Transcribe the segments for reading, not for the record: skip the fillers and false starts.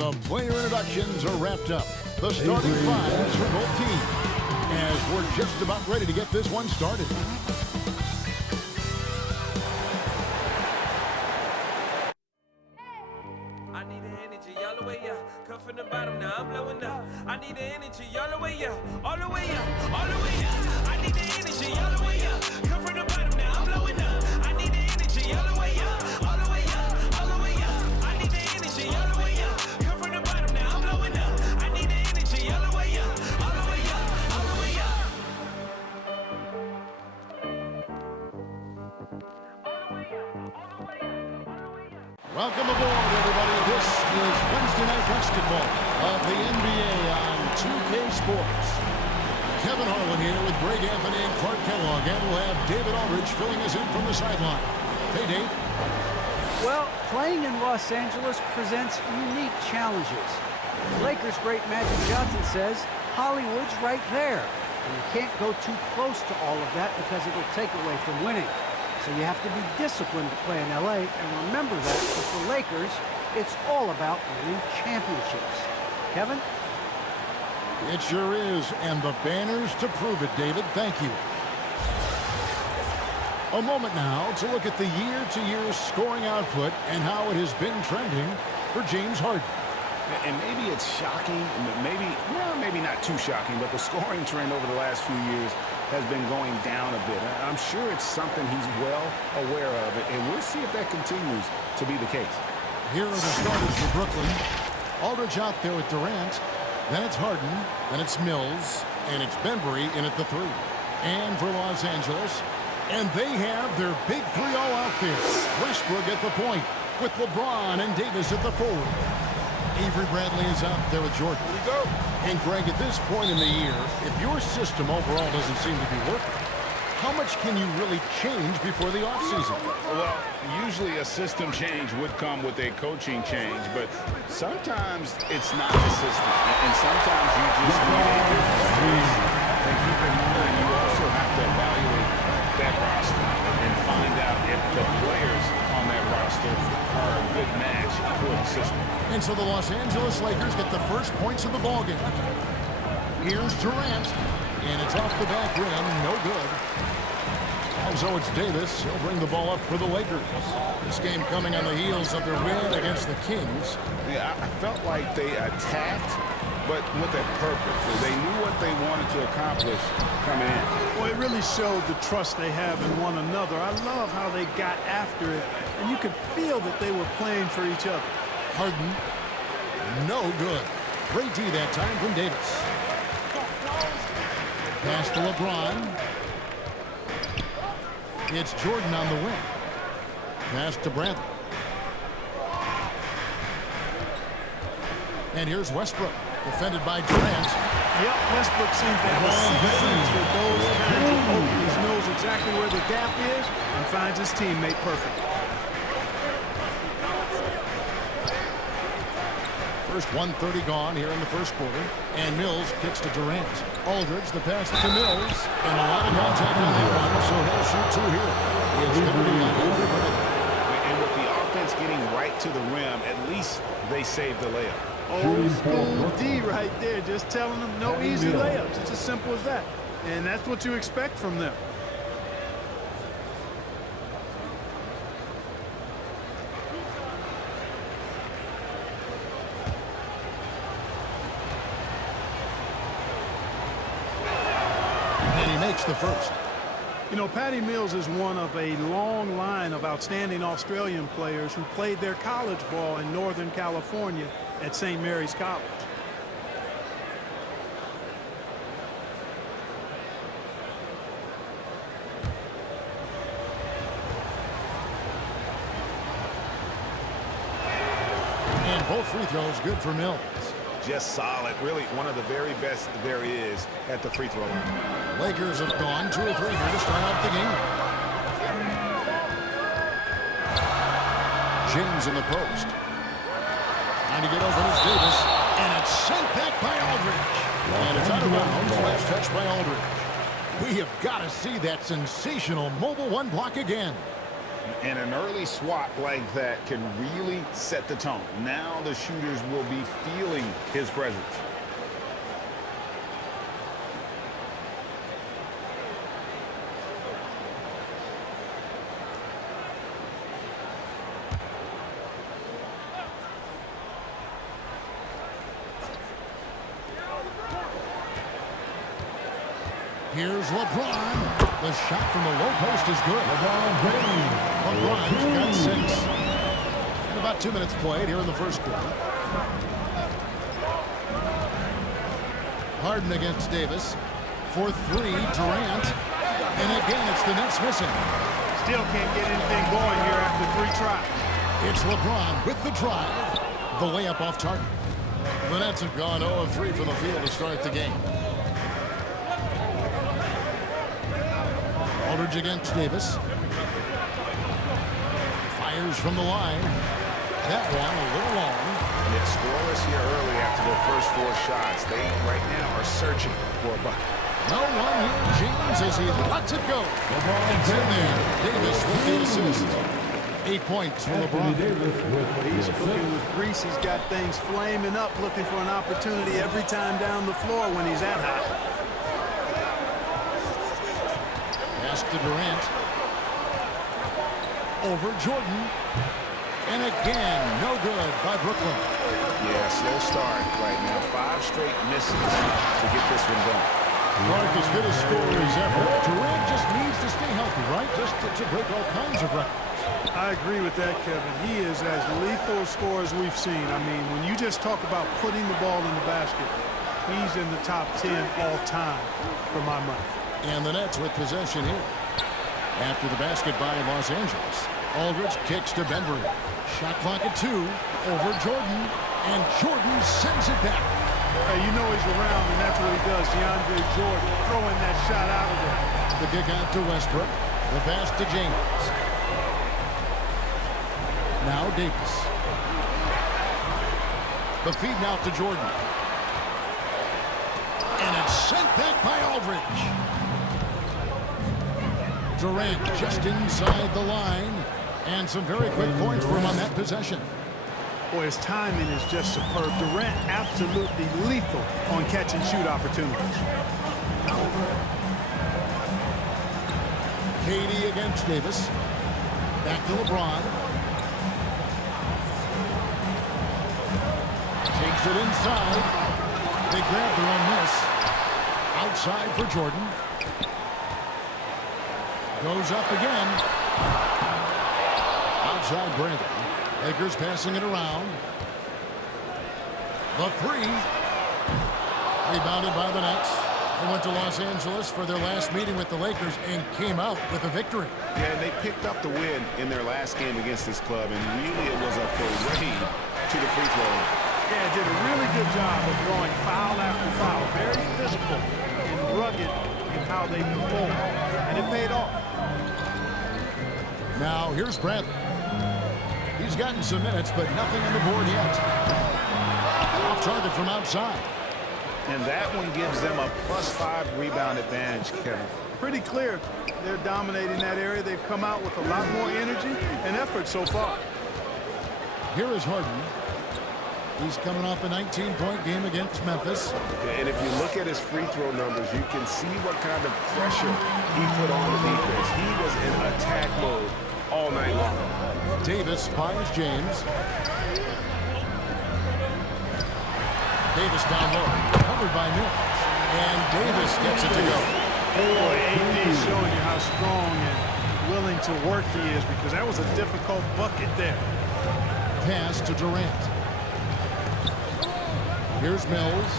the player introductions are wrapped up. The starting fives for both teams, as we're just about ready to get this one started. I need the energy all the way up. Come from the bottom, now I'm blowing up. I need the energy all the way up, all the way up, all the way up. I need the energy all the way up. Come from the bottom, now I'm blowing up. I need the energy all the way up, all the way up, all the way up. I need the energy all the way up. Come from the bottom, now I'm blowing up. I need the energy all the way up, all the way up, all the way up. Welcome aboard, everybody. This is Wednesday Night Basketball of the NBA on 2K Sports. Kevin Harlan here with Greg Anthony and Clark Kellogg, and we'll have David Aldridge filling us in from the sideline. Hey, Dave. Well, playing in Los Angeles presents unique challenges. Lakers great Magic Johnson says Hollywood's right there, and you can't go too close to all of that because it'll take away from winning. So you have to be disciplined to play in LA, and remember that with the Lakers, it's all about winning championships. Kevin? It sure is, and the banners to prove it, David. Thank you. A moment now to look at the year-to-year scoring output and how it has been trending for James Harden. And maybe it's shocking, maybe not too shocking, but the scoring trend over the last few years has been going down a bit. I'm sure it's something he's well aware of, and we'll see if that continues to be the case. Here are the starters for Brooklyn. Aldridge out there with Durant. Then it's Harden. Then it's Mills. And it's Bembry in at the three. And for Los Angeles. And they have their big 3-0 out there. Westbrook at the point with LeBron and Davis at the forward. Avery Bradley is out there with Jordan. Here we go. And Greg, at this point in the year, if your system overall doesn't seem to be working, how much can you really change before the offseason? Well, usually a system change would come with a coaching change, but sometimes it's not the system, and sometimes you just need a different piece. And keep in mind, you also have to evaluate that roster and find out if the players on that roster are a good match for the system. And so the Los Angeles Lakers get the first points of the ballgame. Here's Durant, and it's off the back rim, no good. And so it's Davis. He'll bring the ball up for the Lakers. This game coming on the heels of their win against the Kings. Yeah, I felt like they attacked, but with a purpose. They knew what they wanted to accomplish coming in. Well, it really showed the trust they have in one another. I love how they got after it, and you could feel that they were playing for each other. Harden, no good. Great D that time from Davis. Pass to LeBron. It's Jordan on the wing. Pass to Bradley. And here's Westbrook, defended by Durant. Yep, Westbrook seems to have a sixth sense for those kinds of openings. He knows exactly where the gap is and finds his teammate perfectly. First 1:30 gone here in the first quarter. And Mills kicks to Durant. Aldridge, the pass to Mills. And a lot of contact on that one, so he'll shoot two here. It's going to be on Avery Bradley. And with the offense getting right to the rim, at least they saved the layup. Old school D right there, just telling them no easy layups. It's as simple as that. And that's what you expect from them. And he makes the first. You know, Patty Mills is one of a long line of outstanding Australian players who played their college ball in Northern California at St. Mary's College. And both free throws good for Mills. Just solid. Really one of the very best there is at the free throw line. Lakers have gone 2 or 3 here to start out the game. James in the post. Trying to get open is Davis. And it's sent back by Aldridge. And it's out of bounds. Last touch by Aldridge. We have got to see that sensational mobile one block again. And an early swat like that can really set the tone. Now the shooters will be feeling his presence. Here's LeBron. The shot from the low post is good. LeBron's got 6. And about 2 minutes played here in the first quarter. Harden against Davis. For 3, Durant. And again, it's the Nets missing. Still can't get anything going here after 3 tries. It's LeBron with the drive. The layup off target. The Nets have gone 0 of 3 from the field to start the game. Aldridge against Davis. Fires from the line. That one a little long. It's scoreless here early after their first 4 shots. They right now are searching for a bucket. No one here. James as he lets it go. It's in there. Davis with the assist. 8 points for LeBron. He's cooking with grease. He's got things flaming up, looking for an opportunity every time down the floor when he's that hot. Pass to Durant. Over Jordan. And again, no good by Brooklyn. Yeah, slow start right now. 5 straight misses to get this one done. Clark as good a scorer as ever. Durant just needs to stay healthy, right? Just to break all kinds of records. I agree with that, Kevin. He is as lethal a scorer as we've seen. I mean, when you just talk about putting the ball in the basket, he's in the top 10 all time for my money. And the Nets with possession here. After the basket by Los Angeles. Aldridge kicks to Bembry. Shot clock at 2. Over Jordan. And Jordan sends it back. Hey, you know he's around, and that's what he does. DeAndre Jordan throwing that shot out of there. The kick out to Westbrook. The pass to James. Now Davis. The feed now to Jordan. And it's sent back by Aldridge. Durant just inside the line. And some very quick points for him on that possession. Boy, his timing is just superb. Durant absolutely lethal on catch and shoot opportunities. KD against Davis. Back to LeBron. Takes it inside. They grab their own miss. Outside for Jordan. Goes up again. Outside Bradley. Lakers passing it around. The 3. Rebounded by the Nets. They went to Los Angeles for their last meeting with the Lakers and came out with a victory. Yeah, and they picked up the win in their last game against this club, and really it was a parade to the free throw line. Yeah, did a really good job of throwing foul after foul. Very physical and rugged in how they perform. And it paid off. Now, here's Bradley. He's gotten some minutes, but nothing on the board yet. Off target from outside. And that one gives them a +5 rebound advantage, Kevin. Pretty clear. They're dominating that area. They've come out with a lot more energy and effort so far. Here is Harden. He's coming off a 19-point game against Memphis. And if you look at his free throw numbers, you can see what kind of pressure he put on the defense. He was in attack mode all night long. Davis finds James. Davis down low, covered by Mills. And Davis gets it to go. Boy, AD is showing you how strong and willing to work he is, because that was a difficult bucket there. Pass to Durant. Here's Mills.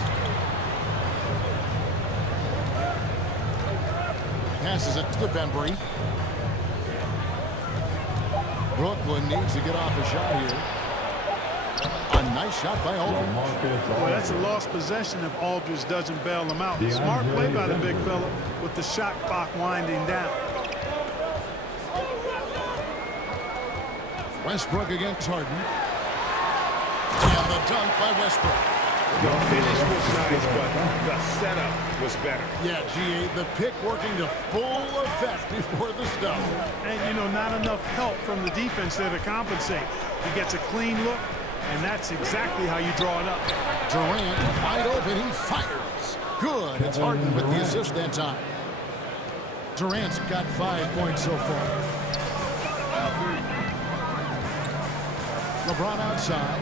Passes it to Bembry. Brooklyn needs to get off a shot here. A nice shot by Aldridge. Boy, that's a lost possession if Aldridge doesn't bail him out. Smart play by the big fella with the shot clock winding down. Westbrook against Harden. And the dunk by Westbrook. The finish was nice, but the setup was better. Yeah, GA, the pick working to full effect before the stuff. And, you know, not enough help from the defense there to compensate. He gets a clean look, and that's exactly how you draw it up. Durant wide open, he fires. Good, it's Harden with the assist that time. Durant's got 5 points so far. LeBron outside.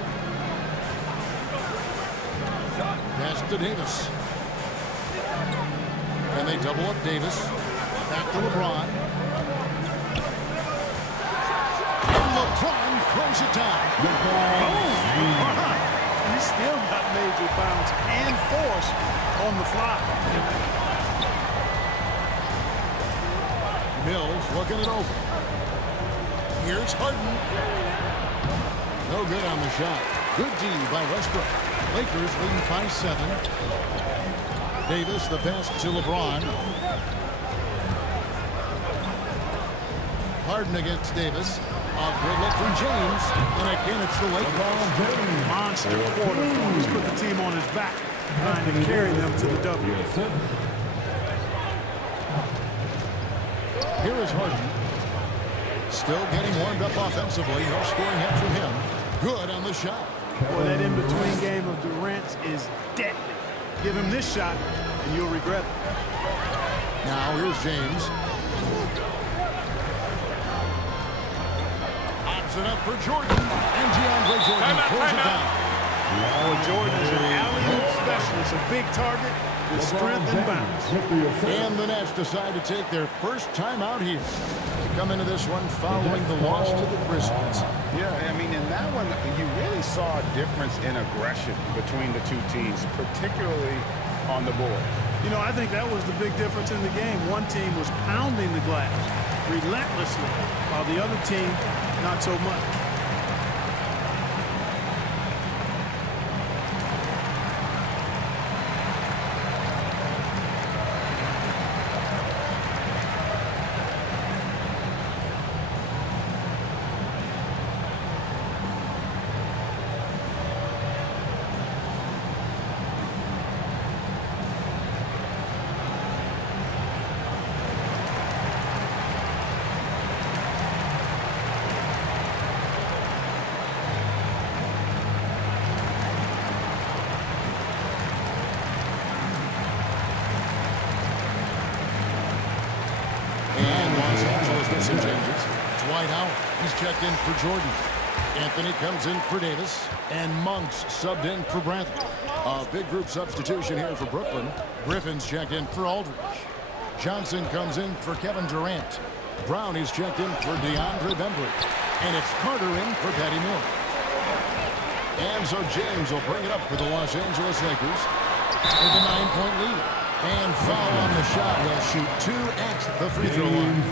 Pass to Davis. And they double up Davis. Back to LeBron. And LeBron throws it down. He still got major bounce and force on the fly. Mills looking it over. Here's Harden. No good on the shot. Good D by Westbrook. Lakers leading by 7. Davis, the pass to LeBron. Harden against Davis. A good look from James. And again, it's the Lakers. Monster quarter. He's put the team on his back, trying to carry them to the W. Here is Harden. Still getting warmed up offensively. No scoring hit from him. Good on the shot. Well, that in-between game of Durant's is deadly. Give him this shot, and you'll regret it. Now here's James. Opts it up for Jordan. And DeAndre Jordan throws it down. Well, Jordan is an alley-oop specialist, a big target with strength and bounce. And the Nets decide to take their first time out here. They come into this one following the loss to the Grizzlies. Yeah, I mean, in that one, you really saw a difference in aggression between the two teams, particularly on the board. You know, I think that was the big difference in the game. One team was pounding the glass relentlessly, while the other team, not so much. Some changes. Dwight Howard, he's checked in for Jordan. Anthony comes in for Davis. And Monks subbed in for Bradley. A big group substitution here for Brooklyn. Griffin's checked in for Aldridge. Johnson comes in for Kevin Durant. Brown is checked in for DeAndre Bembry. And it's Carter in for Patty Mills. And so James will bring it up for the Los Angeles Lakers with a 9-point lead. And foul on the shot. He'll shoot 2 at the free throw line.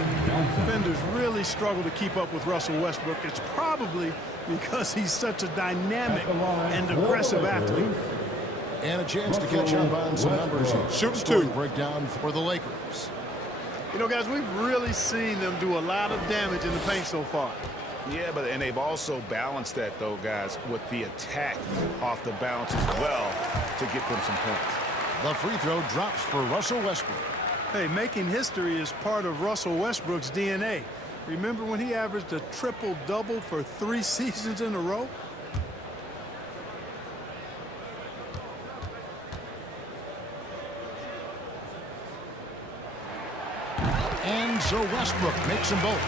Defenders really struggle to keep up with Russell Westbrook. It's probably because he's such a dynamic and aggressive athlete. And a chance to catch up on some numbers here. Shooting Scoring 2. breakdown for the Lakers. You know, guys, we've really seen them do a lot of damage in the paint so far. Yeah, and they've also balanced that, though, guys, with the attack off the bounce as well to get them some points. The free throw drops for Russell Westbrook. Hey, making history is part of Russell Westbrook's DNA. Remember when he averaged a triple-double for 3 seasons in a row? And so Westbrook makes them both.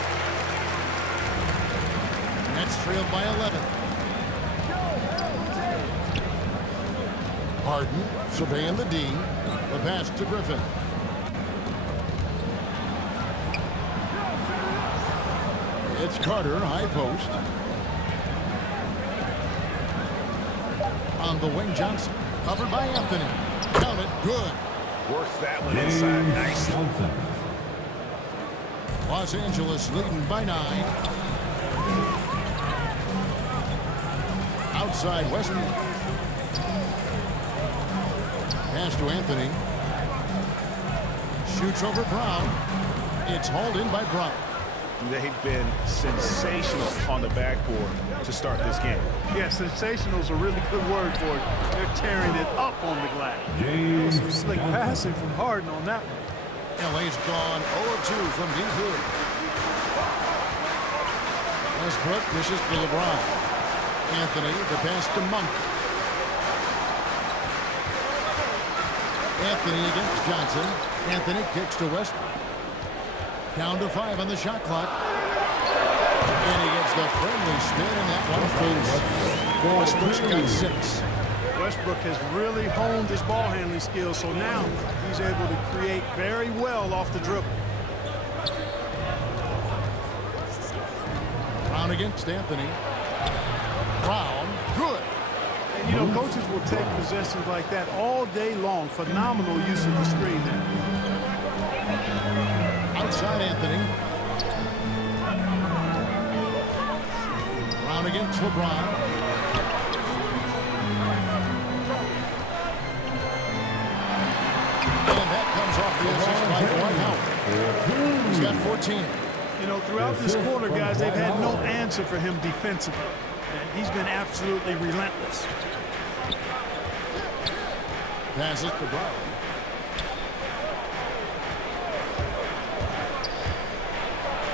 Nets trailed by 11. Harden surveying the D. The pass to Griffin. It's Carter, high post. On the wing, Johnson. Covered by Anthony. Count it, good. Works that one inside nicely. Los Angeles leading by 9. Outside Westbrook. Pass to Anthony. Shoots over Brown. It's hauled in by Brown. They've been sensational on the backboard to start this game. Yeah, sensational is a really good word for it. They're tearing it up on the glass. Some slick passing from Harden on that one. LA's gone 0-2 from deep here. Westbrook dishes to LeBron. Anthony, the pass to Monk. Anthony against Johnson. Anthony kicks to Westbrook. Down to 5 on the shot clock. And he gets the friendly spin, and that one falls. Westbrook's got 6. Westbrook has really honed his ball handling skills, so now he's able to create very well off the dribble. Brown against Anthony. Brown, good. And, you know, coaches will take possessions like that all day long. Phenomenal use of the screen there. Outside Anthony. Brown against LeBron. And that comes off the assist by Dwight Howard. He's got 14. You know, throughout this quarter, guys, they've had no answer for him defensively. And he's been absolutely relentless. Pass it to Brown.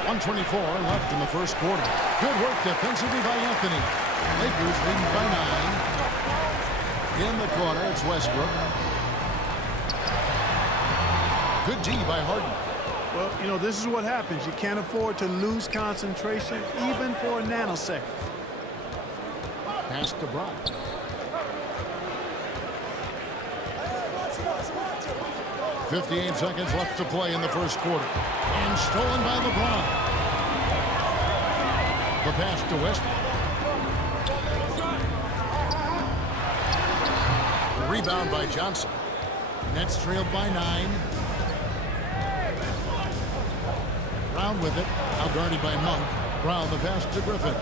.124 left in the first quarter. Good work defensively by Anthony. Lakers leading by 9. In the corner, it's Westbrook. Good D by Harden. Well, you know, this is what happens. You can't afford to lose concentration even for a nanosecond. Pass to Brown. .58 seconds left to play in the first quarter. And stolen by LeBron. The pass to Westbrook. The rebound by Johnson. Nets trailed by 9. Brown with it. Now guarded by Monk. Brown the pass to Griffin.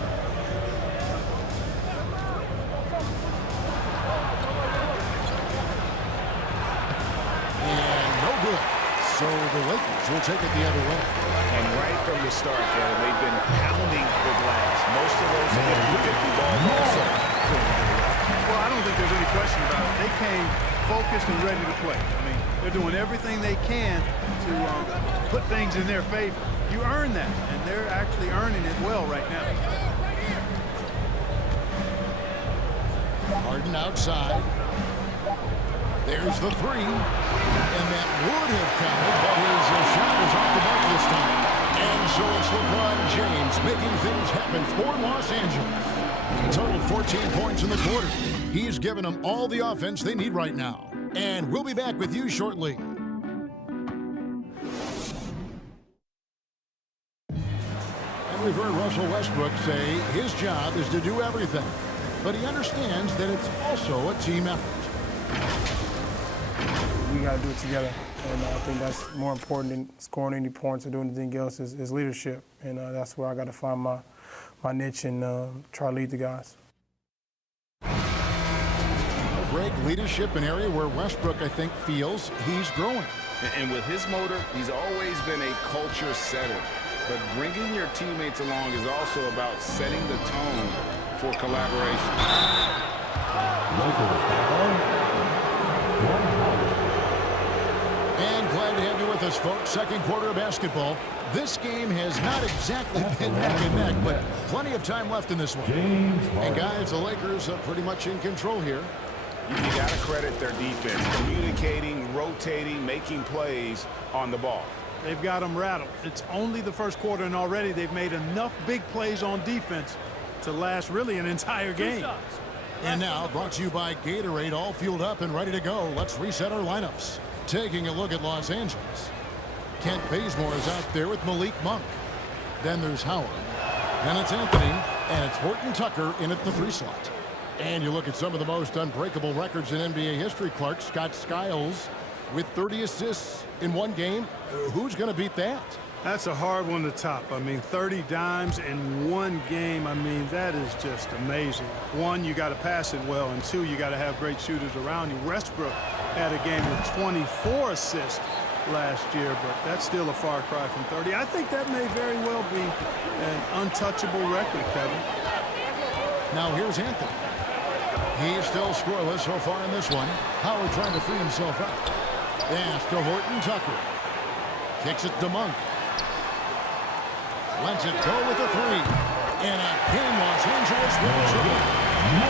So the Lakers will take it the other way. And right from the start, Kevin, they've been pounding the glass. Most of those 50-50 balls also. Well, I don't think there's any question about it. They came focused and ready to play. I mean, they're doing everything they can to put things in their favor. You earn that, and they're actually earning it well right now. Harden outside. There's the 3. And that would have counted, but his shot is off the mark this time. And so it's LeBron James making things happen for Los Angeles. He totaled 14 points in the quarter. He's given them all the offense they need right now. And we'll be back with you shortly. And we've heard Russell Westbrook say his job is to do everything. But he understands that it's also a team effort. We got to do it together, and I think that's more important than scoring any points or doing anything else is leadership, and that's where I got to find my niche and try to lead the guys. Greg, leadership, an area where Westbrook, I think, feels he's growing. And with his motor, he's always been a culture setter. But bringing your teammates along is also about setting the tone for collaboration. And glad to have you with us, folks. Second quarter of basketball. This game has not exactly been neck and neck, but plenty of time left in this one. And guys, the Lakers are pretty much in control here. You got to credit their defense, communicating, rotating, making plays on the ball. They've got them rattled. It's only the first quarter, and already they've made enough big plays on defense to last really an entire game. And now, brought to you by Gatorade, all fueled up and ready to go. Let's reset our lineups. Taking a look at Los Angeles. Kent Bazemore is out there with Malik Monk. Then there's Howard. Then it's Anthony, and it's Horton Tucker in at the 3 slot. And you look at some of the most unbreakable records in NBA history, Clark. Scott Skiles with 30 assists in one game. Who's going to beat that? That's a hard one to top. I mean, 30 dimes in one game. I mean, that is just amazing. One, you got to pass it well, and two, you got to have great shooters around you. Westbrook had a game with 24 assists last year, but that's still a far cry from 30. I think that may very well be an untouchable record, Kevin. Now here's Anthony. He's still scoreless so far in this one. Howard trying to free himself up. Pass to Horton Tucker. Kicks it to Monk. Lets it go with a three. And again, Los Angeles with a triple.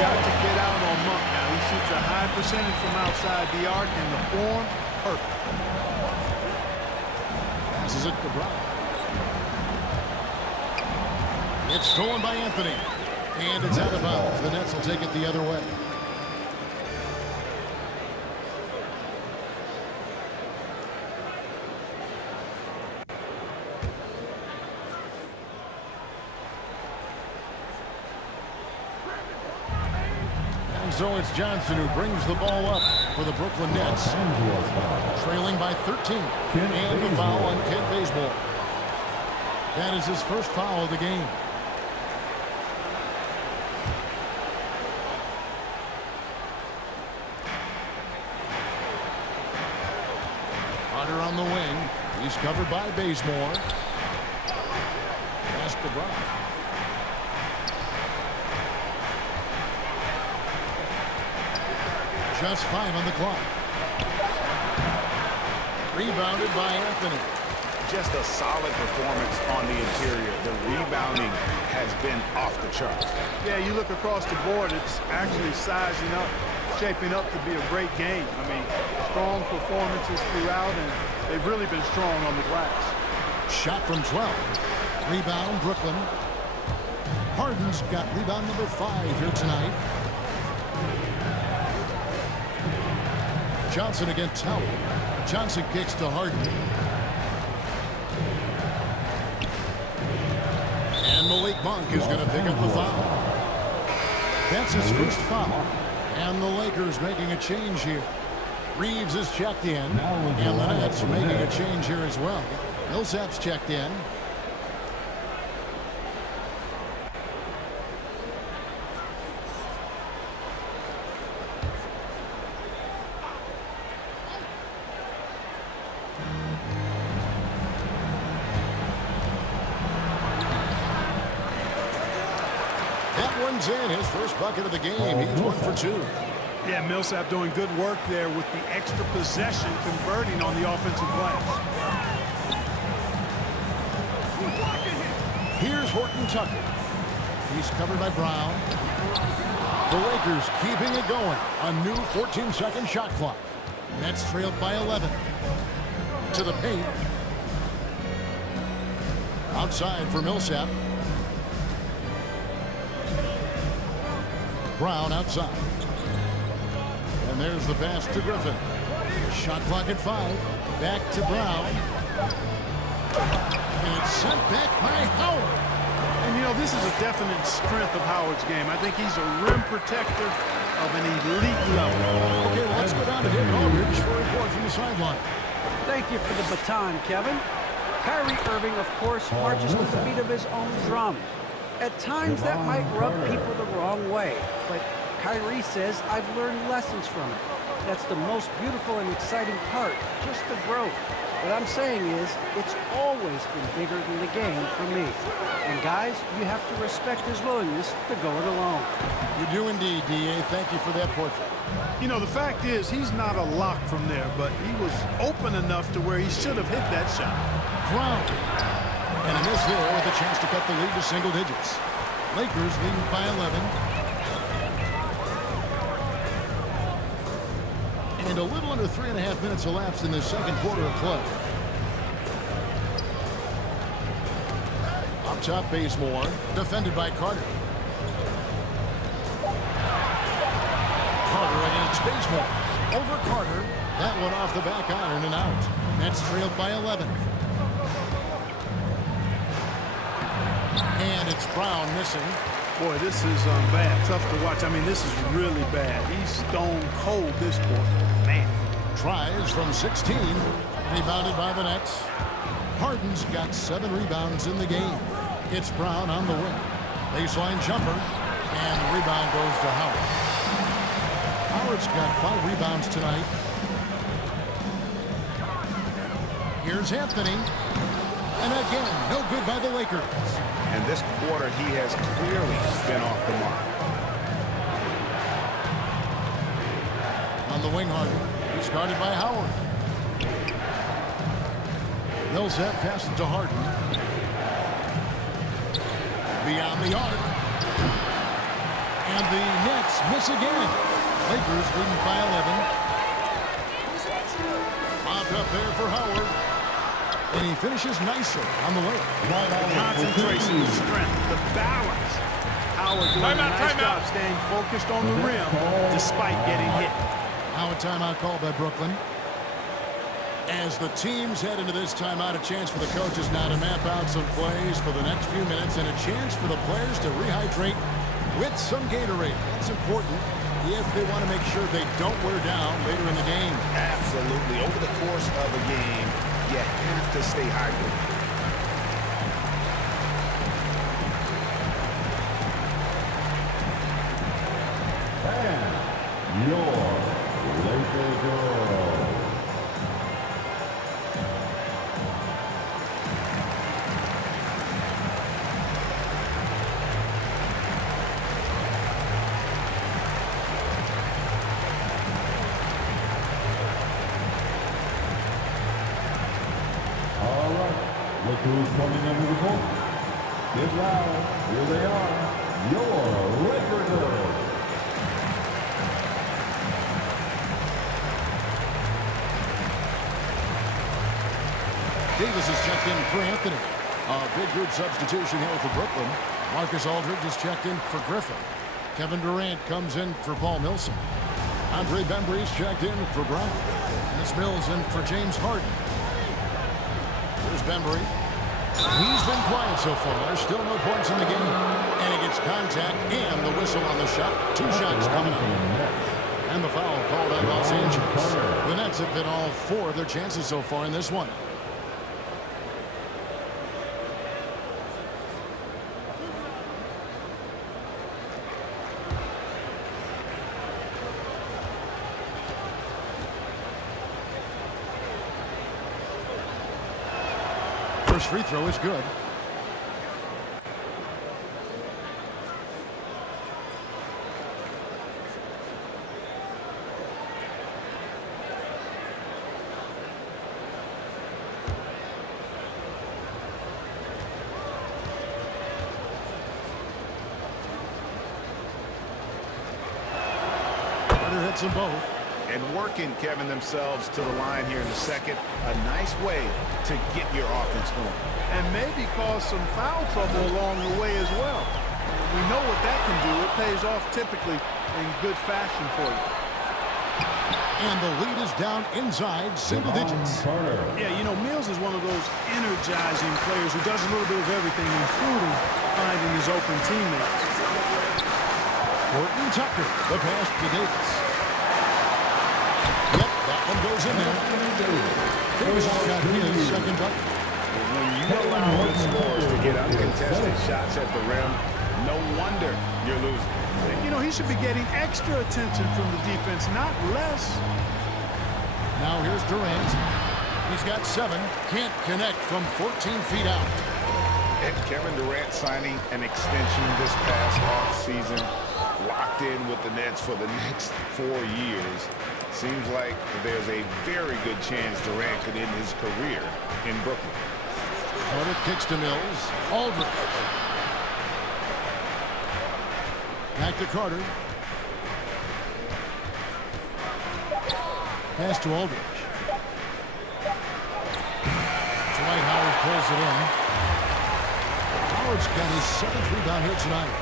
Got to get out on Monk now. He shoots a high percentage from outside the arc, and the form, perfect. Passes it to Brown. It's stolen by Anthony. And it's out of bounds. The Nets will take it the other way. And so it's Johnson who brings the ball up for the Brooklyn Nets. Trailing by 13. And the foul on Kent Bazemore. That is his first foul of the game. Carter on the wing. He's covered by Bazemore. Pass to Brown. Just 5 on the clock. Rebounded by Anthony. Just a solid performance on the interior. The rebounding has been off the charts. Yeah, you look across the board, it's actually sizing up, shaping up to be a great game. I mean, strong performances throughout, and they've really been strong on the glass. Shot from 12. Rebound, Brooklyn. Harden's got rebound number 5 here tonight. Johnson against Howard. Johnson kicks to Harden. And Malik Monk is going to pick up the foul. That's his first foul. And the Lakers making a change here. Reeves is checked in. And the Nets making a change here as well. Millsap's checked in. In his first bucket of the game. He's 1 for 2. Yeah, Millsap doing good work there with the extra possession, converting on the offensive glass. Here's Horton Tucker. He's covered by Brown. The Lakers keeping it going. A new 14-second shot clock. Nets trailed by 11. To the paint. Outside for Millsap. Brown outside. And there's the pass to Griffin. Shot clock at 5. Back to Brown. And it's sent back by Howard. And, you know, this is a definite strength of Howard's game. I think he's a rim protector of an elite level. Okay, well, let's go down to David Aldridge for a report from the sideline. Thank you for the baton, Kevin. Kyrie Irving, of course, marches to the beat of his own drum. At times, that might rub people the wrong way, but Kyrie says, I've learned lessons from it. That's the most beautiful and exciting part, just the growth. What I'm saying is, it's always been bigger than the game for me. And guys, you have to respect his willingness to go it alone. You do indeed, D.A. Thank you for that portrait. You know, the fact is, he's not a lock from there, but he was open enough to where he should have hit that shot. Brown. And a miss there with a chance to cut the lead to single digits. Lakers leading by 11. And a little under 3.5 minutes elapsed in the second quarter of play. Up top, Bazemore, defended by Carter. Carter against Bazemore. Over Carter. That one off the back iron and out. Nets trailed by 11. And it's Brown missing. Boy, this is bad. Tough to watch. I mean, this is really bad. He's stone cold this quarter. Man. Tries from 16. Rebounded by the Nets. Harden's got 7 rebounds in the game. It's Brown on the wing. Baseline jumper. And the rebound goes to Howard. Howard's got 5 rebounds tonight. Here's Anthony. And again, no good by the Lakers. And this quarter, he has clearly been off the mark. On the wing, Harden. He's guarded by Howard. Millsap passes to Harden. Beyond the arc. And the Nets miss again. Lakers leading by 11. Bobbed up there for Howard. And he finishes nicely on the way. The concentration, the strength, the balance. Howard doing a nice job staying focused on the rim despite getting hit. Now a timeout called by Brooklyn. As the teams head into this timeout, a chance for the coaches now to map out some plays for the next few minutes and a chance for the players to rehydrate with some Gatorade. That's important if they want to make sure they don't wear down later in the game. Absolutely. Over the course of a game, you have to stay hydrated. And your Lakers girls. Look who's coming under the court. Get loud. Here they are. Your Laker girls. Davis is checked in for Anthony. A big group substitution here for Brooklyn. Marcus Aldridge is checked in for Griffin. Kevin Durant comes in for Paul Millsap. Andre Bembry's checked in for Bryant. And it's Mills in for James Harden. Here's Bembry. He's been quiet so far. Still no points in the game. And he gets contact and the whistle on the shot. 2 shots coming up. And the foul called on Los Angeles. The Nets have been all 4 of their chances so far in this one. First free throw is good. Carter hits them both. And working, Kevin, themselves to the line here in the second. A nice way to get your offense going. And maybe cause some foul trouble along the way as well. We know what that can do. It pays off typically in good fashion for you. And the lead is down inside single digits. Yeah, you know, Mills is one of those energizing players who does a little bit of everything, including finding his open teammates. Horton Tucker, the pass to Davis. Yep, that one goes in there. Davis has got his second bucket. When you allow good scorers to get uncontested shots at the rim, no wonder you're losing. You know, he should be getting extra attention from the defense, not less. Now here's Durant. He's got 7. Can't connect from 14 feet out. And Kevin Durant signing an extension this past offseason, locked in with the Nets for the next 4 years. Seems like there's a very good chance Durant could end his career in Brooklyn. Carter kicks to Mills. Aldridge. Back to Carter. Pass to Aldridge. Dwight Howard pulls it in. Howard's got his 7th rebound here tonight.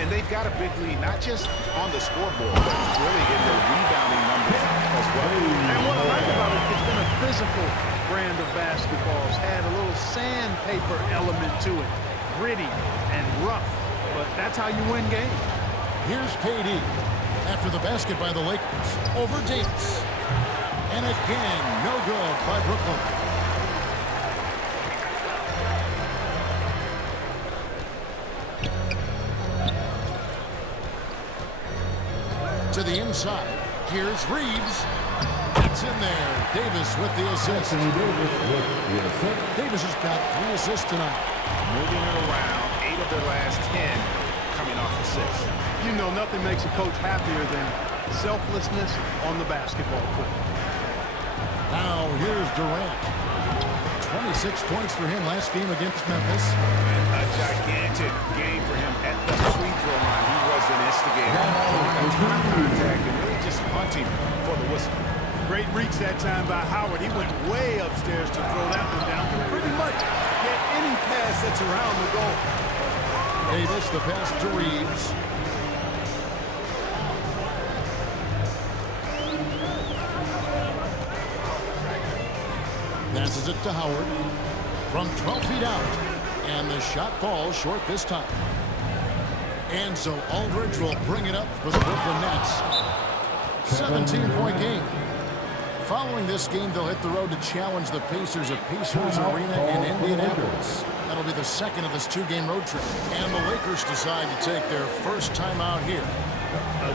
And they've got a big lead, not just on the scoreboard, but really in their rebounding numbers as well. And what I like about it, it's been a physical brand of basketball. It's had a little sandpaper element to it. Gritty and rough, but that's how you win games. Here's KD after the basket by the Lakers. Over Davis. And again, no good by Brooklyn. To the inside. Here's Reeves. That's in there. Davis with the assist. Davis has got 3 assists tonight. Moving it around, 8 of their last 10 coming off assists. You know, nothing makes a coach happier than selflessness on the basketball court. Now here's Durant. 26 points for him last game against Memphis. And a gigantic game for him at the free throw line. He was an instigator. Time contact and really just hunting for the whistle. Great reach that time by Howard. He went way upstairs to throw that one down. Can pretty much get any pass that's around the goal. Davis, the pass to Reeves. Passes it to Howard from 12 feet out. And the shot falls short this time. And so Aldridge will bring it up for the Brooklyn Nets. 17-point game. Following this game, they'll hit the road to challenge the Pacers at Pacers Arena in Indianapolis. That'll be the second of this 2-game road trip. And the Lakers decide to take their first time out here.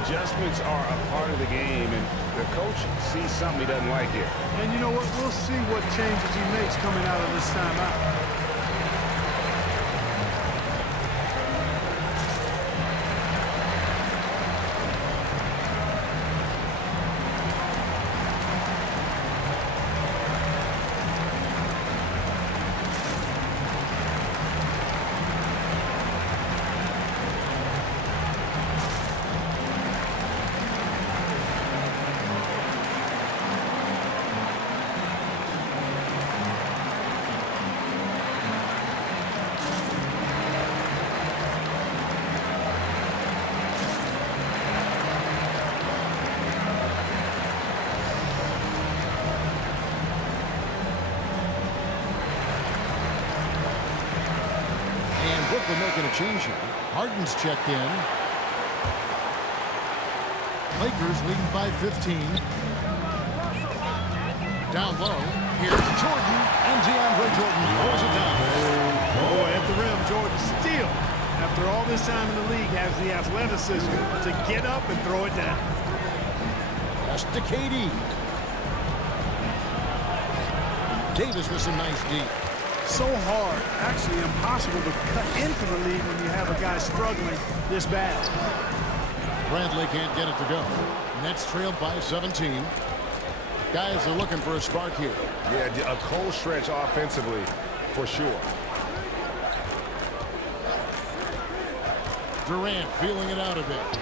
Adjustments are a part of the game, and the coach sees something he doesn't like here. And you know what? We'll see what changes he makes coming out of this timeout. Brooklyn making a change here. Harden's checked in. Lakers leading by 15. Down low. Here's Jordan. And DeAndre Jordan throws it down. Oh, at the rim, Jordan still, after all this time in the league, has the athleticism to get up and throw it down. Pass to KD. Davis with some nice D. So hard, actually impossible to cut into the lead when you have a guy struggling this bad. Bradley can't get it to go. Nets trailed by 17. Guys are looking for a spark here. Yeah, a cold stretch offensively, for sure. Durant feeling it out a bit.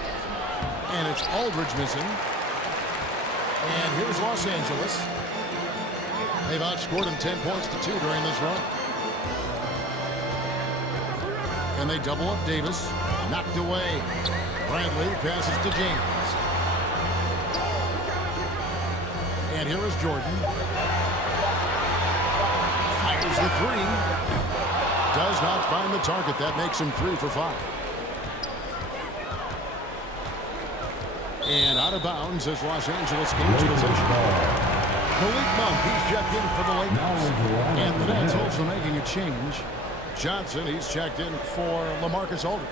And it's Aldridge missing. And here's Los Angeles. They've outscored him 10 points to 2 during this run. And they double up Davis. Knocked away. Bradley passes to James. And here is Jordan. Fires the 3. Does not find the target. That makes him 3 for 5. And out of bounds as Los Angeles gains possession. Malik Monk, he's checked in for the Lakers. And the Nets also making a change. Johnson, he's checked in for LaMarcus Aldridge.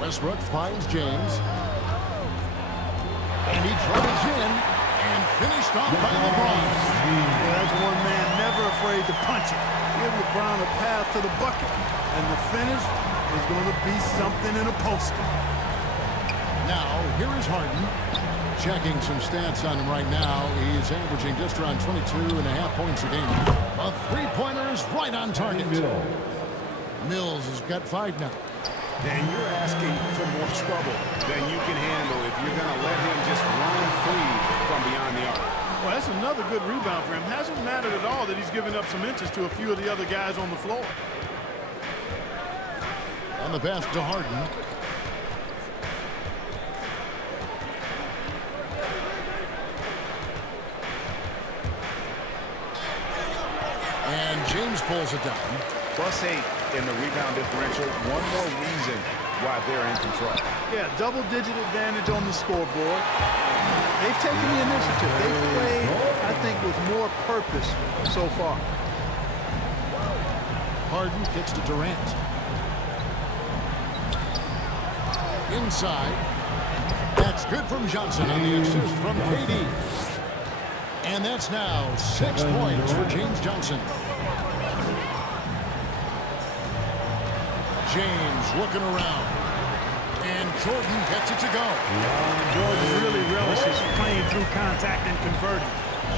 Westbrook finds James. And he drives in and finished off by LeBron. Yeah, that's one man never afraid to punch it. Give LeBron a path to the bucket. And the finish is going to be something in a poster. Now, here is Harden. Checking some stats on him right now. He's averaging just around 22.5 points a game. A three-pointer is right on target. Mills has got 5 now. And you're asking for more trouble than you can handle if you're going to let him just run free from beyond the arc. Well, that's another good rebound for him. Hasn't mattered at all that he's given up some inches to a few of the other guys on the floor. On the pass to Harden. And James pulls it down. +8 in the rebound differential. One more reason why they're in control. Yeah, double-digit advantage on the scoreboard. They've taken the initiative. They've played, I think, with more purpose so far. Harden kicks to Durant. inside. That's good from Johnson on the assist from KD. And that's now 6 points for James Johnson. James looking around. And Jordan gets it to go. Jordan really relishes playing through contact and converting,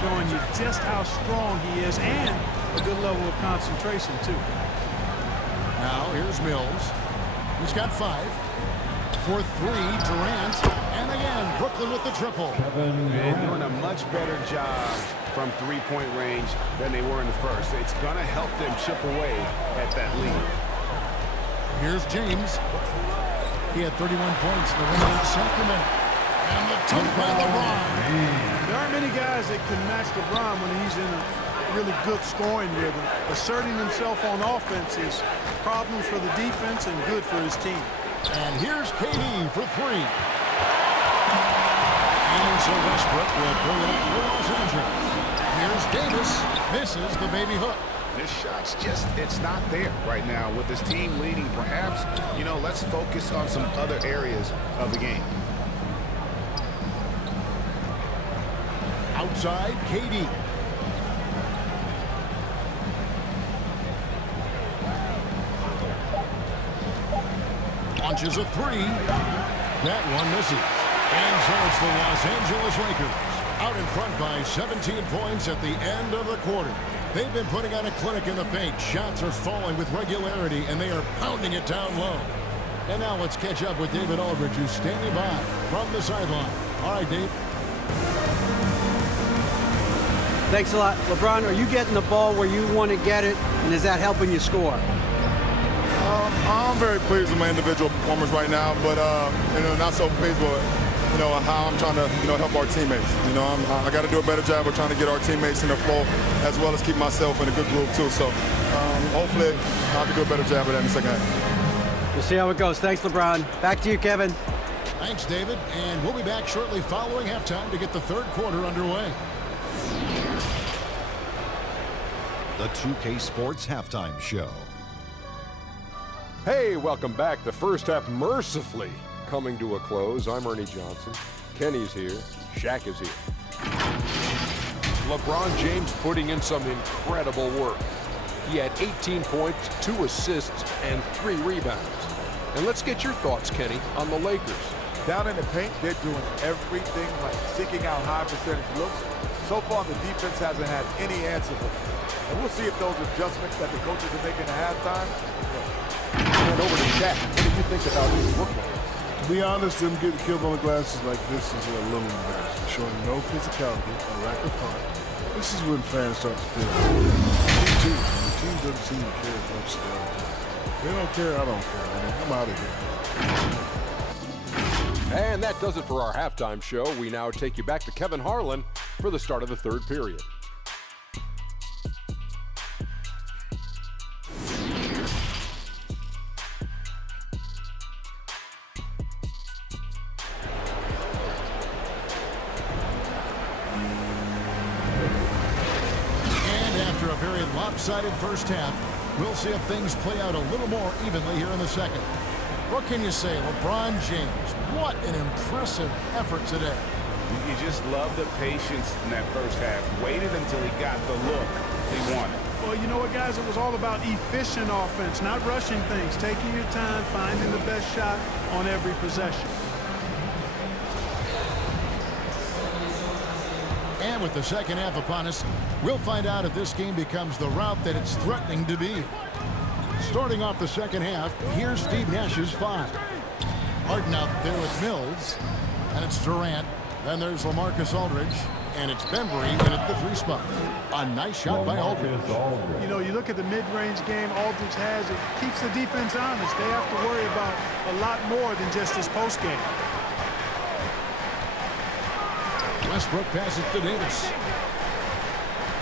showing you just how strong he is and a good level of concentration, too. Now here's Mills. He's got 5. For 3, Durant. And again, Brooklyn with the triple. They're doing a much better job from three-point range than they were in the first. It's going to help them chip away at that lead. Here's James. He had 31 points in the win in Sacramento. And the dunk by LeBron. There aren't many guys that can match LeBron when he's in a really good scoring rhythm. Asserting himself on offense is problems for the defense and good for his team. And here's KD for 3. And so Westbrook will bring it up for Los Angeles. Here's Davis. Misses the baby hook. This shot's just, it's not there right now. With this team leading, perhaps, you know, let's focus on some other areas of the game. Outside, KD. Launches a 3. That one misses. And so it's the Los Angeles Lakers out in front by 17 points at the end of the quarter. They've been putting on a clinic in the paint. Shots are falling with regularity, and they are pounding it down low. And now let's catch up with David Aldridge, who's standing by from the sideline. All right, Dave. Thanks a lot. LeBron, are you getting the ball where you want to get it, and is that helping you score? I'm very pleased with my individual performance right now, but not so pleased with how I'm trying to help our teammates. I got to do a better job of trying to get our teammates in the flow, as well as keep myself in a good groove too. So hopefully I can do a better job of that in the second half. We'll see how it goes. Thanks, LeBron. Back to you, Kevin. Thanks, David. And we'll be back shortly following halftime to get the third quarter underway. The 2K Sports Halftime Show. Hey, welcome back. The first half mercifully coming to a close. I'm Ernie Johnson. Kenny's here. Shaq is here. LeBron James putting in some incredible work. He had 18 points, 2 assists, and 3 rebounds. And let's get your thoughts, Kenny, on the Lakers. Down in the paint, they're doing everything right, seeking out high percentage looks. So far, the defense hasn't had any answer for them. And we'll see if those adjustments that the coaches are making at halftime. And over to Shaq. What do you think about his work rate? To be honest, them getting killed on the glass is like this is a little embarrassing. Showing no physicality, a lack of heart. This is when fans start to feel the team doesn't seem to care as much as they are. They don't care, I don't care, man. I'm out of here. And that does it for our halftime show. We now take you back to Kevin Harlan for the start of the third period. Lopsided first half. We'll see if things play out a little more evenly here in the second. What can you say? LeBron James, what an impressive effort today. You just love the patience in that first half. Waited until he got the look he wanted. Well, you know what, guys? It was all about efficient offense, not rushing things, taking your time, finding the best shot on every possession. And with the second half upon us, we'll find out if this game becomes the route that it's threatening to be. Starting off the second half, here's Steve Nash's 5. Harden out there with Mills, and it's Durant. Then there's LaMarcus Aldridge, and it's Bembry in at the 3 spot. A nice shot by Aldridge. You know, you look at the mid-range game Aldridge has, it keeps the defense honest. They have to worry about a lot more than just his post game. Westbrook passes to Davis.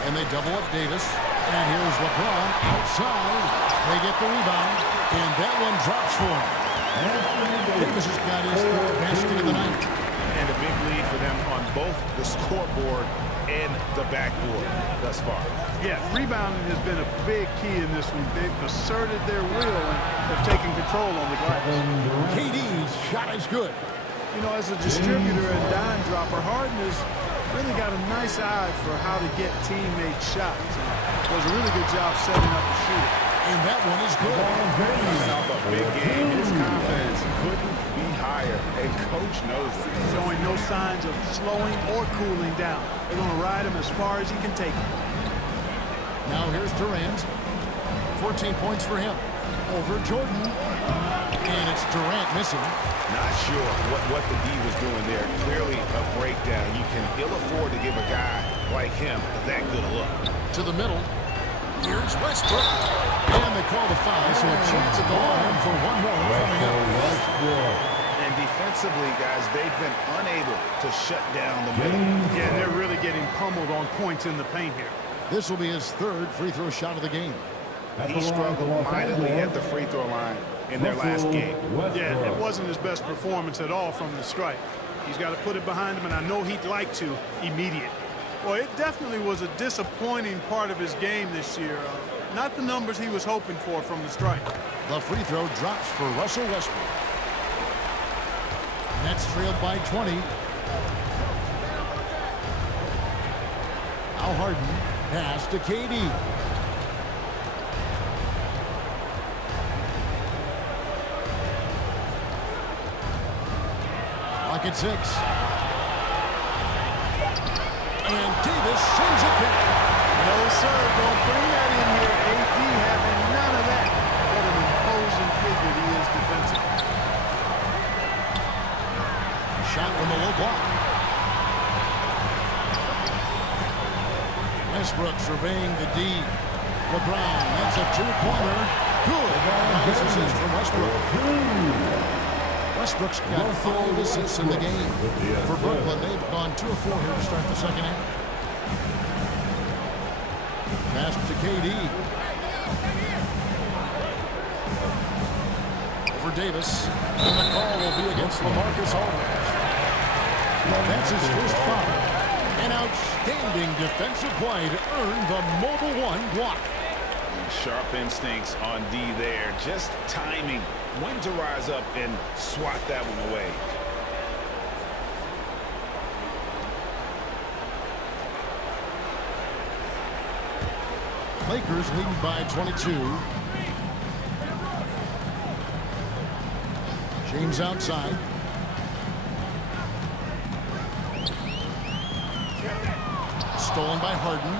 And they double up Davis. And here's LeBron outside. They get the rebound. And that one drops for him. Davis has got his third basket of the night. And a big lead for them on both the scoreboard and the backboard thus far. Yeah, rebounding has been a big key in this one. They've asserted their will and have taken control on the glass. KD's shot is good. You know, as a distributor and dime dropper, Harden has really got a nice eye for how to get teammates shots. And does a really good job setting up the shooter. And that one is good. Coming off a big game, his confidence couldn't be higher, and Coach knows it. Showing no signs of slowing or cooling down. They're going to ride him as far as he can take him. Now here's Durant. 14 points for him. Over Jordan. And it's Durant missing. Not sure what the D was doing there. Clearly a breakdown. You can ill afford to give a guy like him that good a look. To the middle. Here's Westbrook. And they call the foul, so a chance at the line for one more coming up. And defensively, guys, they've been unable to shut down the middle. Yeah, they're really getting pummeled on points in the paint here. This will be his third free throw shot of the game. He struggled mightily at the free throw line in their last game. Yeah, it wasn't his best performance at all from the stripe. He's got to put it behind him, and I know he'd like to immediate. Well, it definitely was a disappointing part of his game this year. Not the numbers he was hoping for from the stripe. The free throw drops for Russell Westbrook. Nets trailed by 20. Al Harden pass to KD. Lock at 6. And Davis sends it back. No, sir, don't bring that in here. AD having none of that. What an imposing figure he is defensively. Shot from the low block. Westbrook surveying the D. LeBron, that's a two-pointer. Good. Nice assist from Westbrook. Westbrook's got 5 assists in the game. For Brooklyn, they've gone 2 of 4 here to start the second half. Pass to KD. For Davis. And the call will be against LaMarcus Aldridge. That's his first foul. An outstanding defensive play to earn the Mobile One block. Sharp instincts on D there. Just timing when to rise up and swat that one away. Lakers leading by 22. James outside. Stolen by Harden.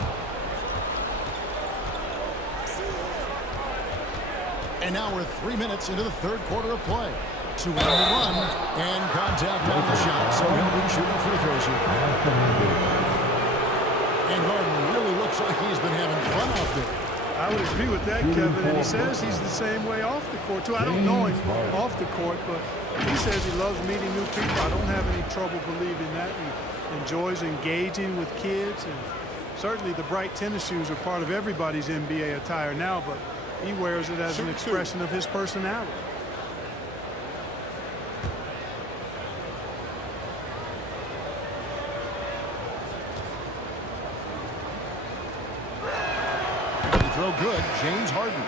And now we're 3 minutes into the third quarter of play. 2 on the run. And contact on the shot, so he'll be shooting free throws here. And Harden really looks like he's been having fun out there. I would agree with that, Kevin. And he says he's the same way off the court, too. I don't know him off the court, but he says he loves meeting new people. I don't have any trouble believing that. He enjoys engaging with kids. And certainly the bright tennis shoes are part of everybody's NBA attire now, but he wears it as an expression of his personality. Throw good, James Harden.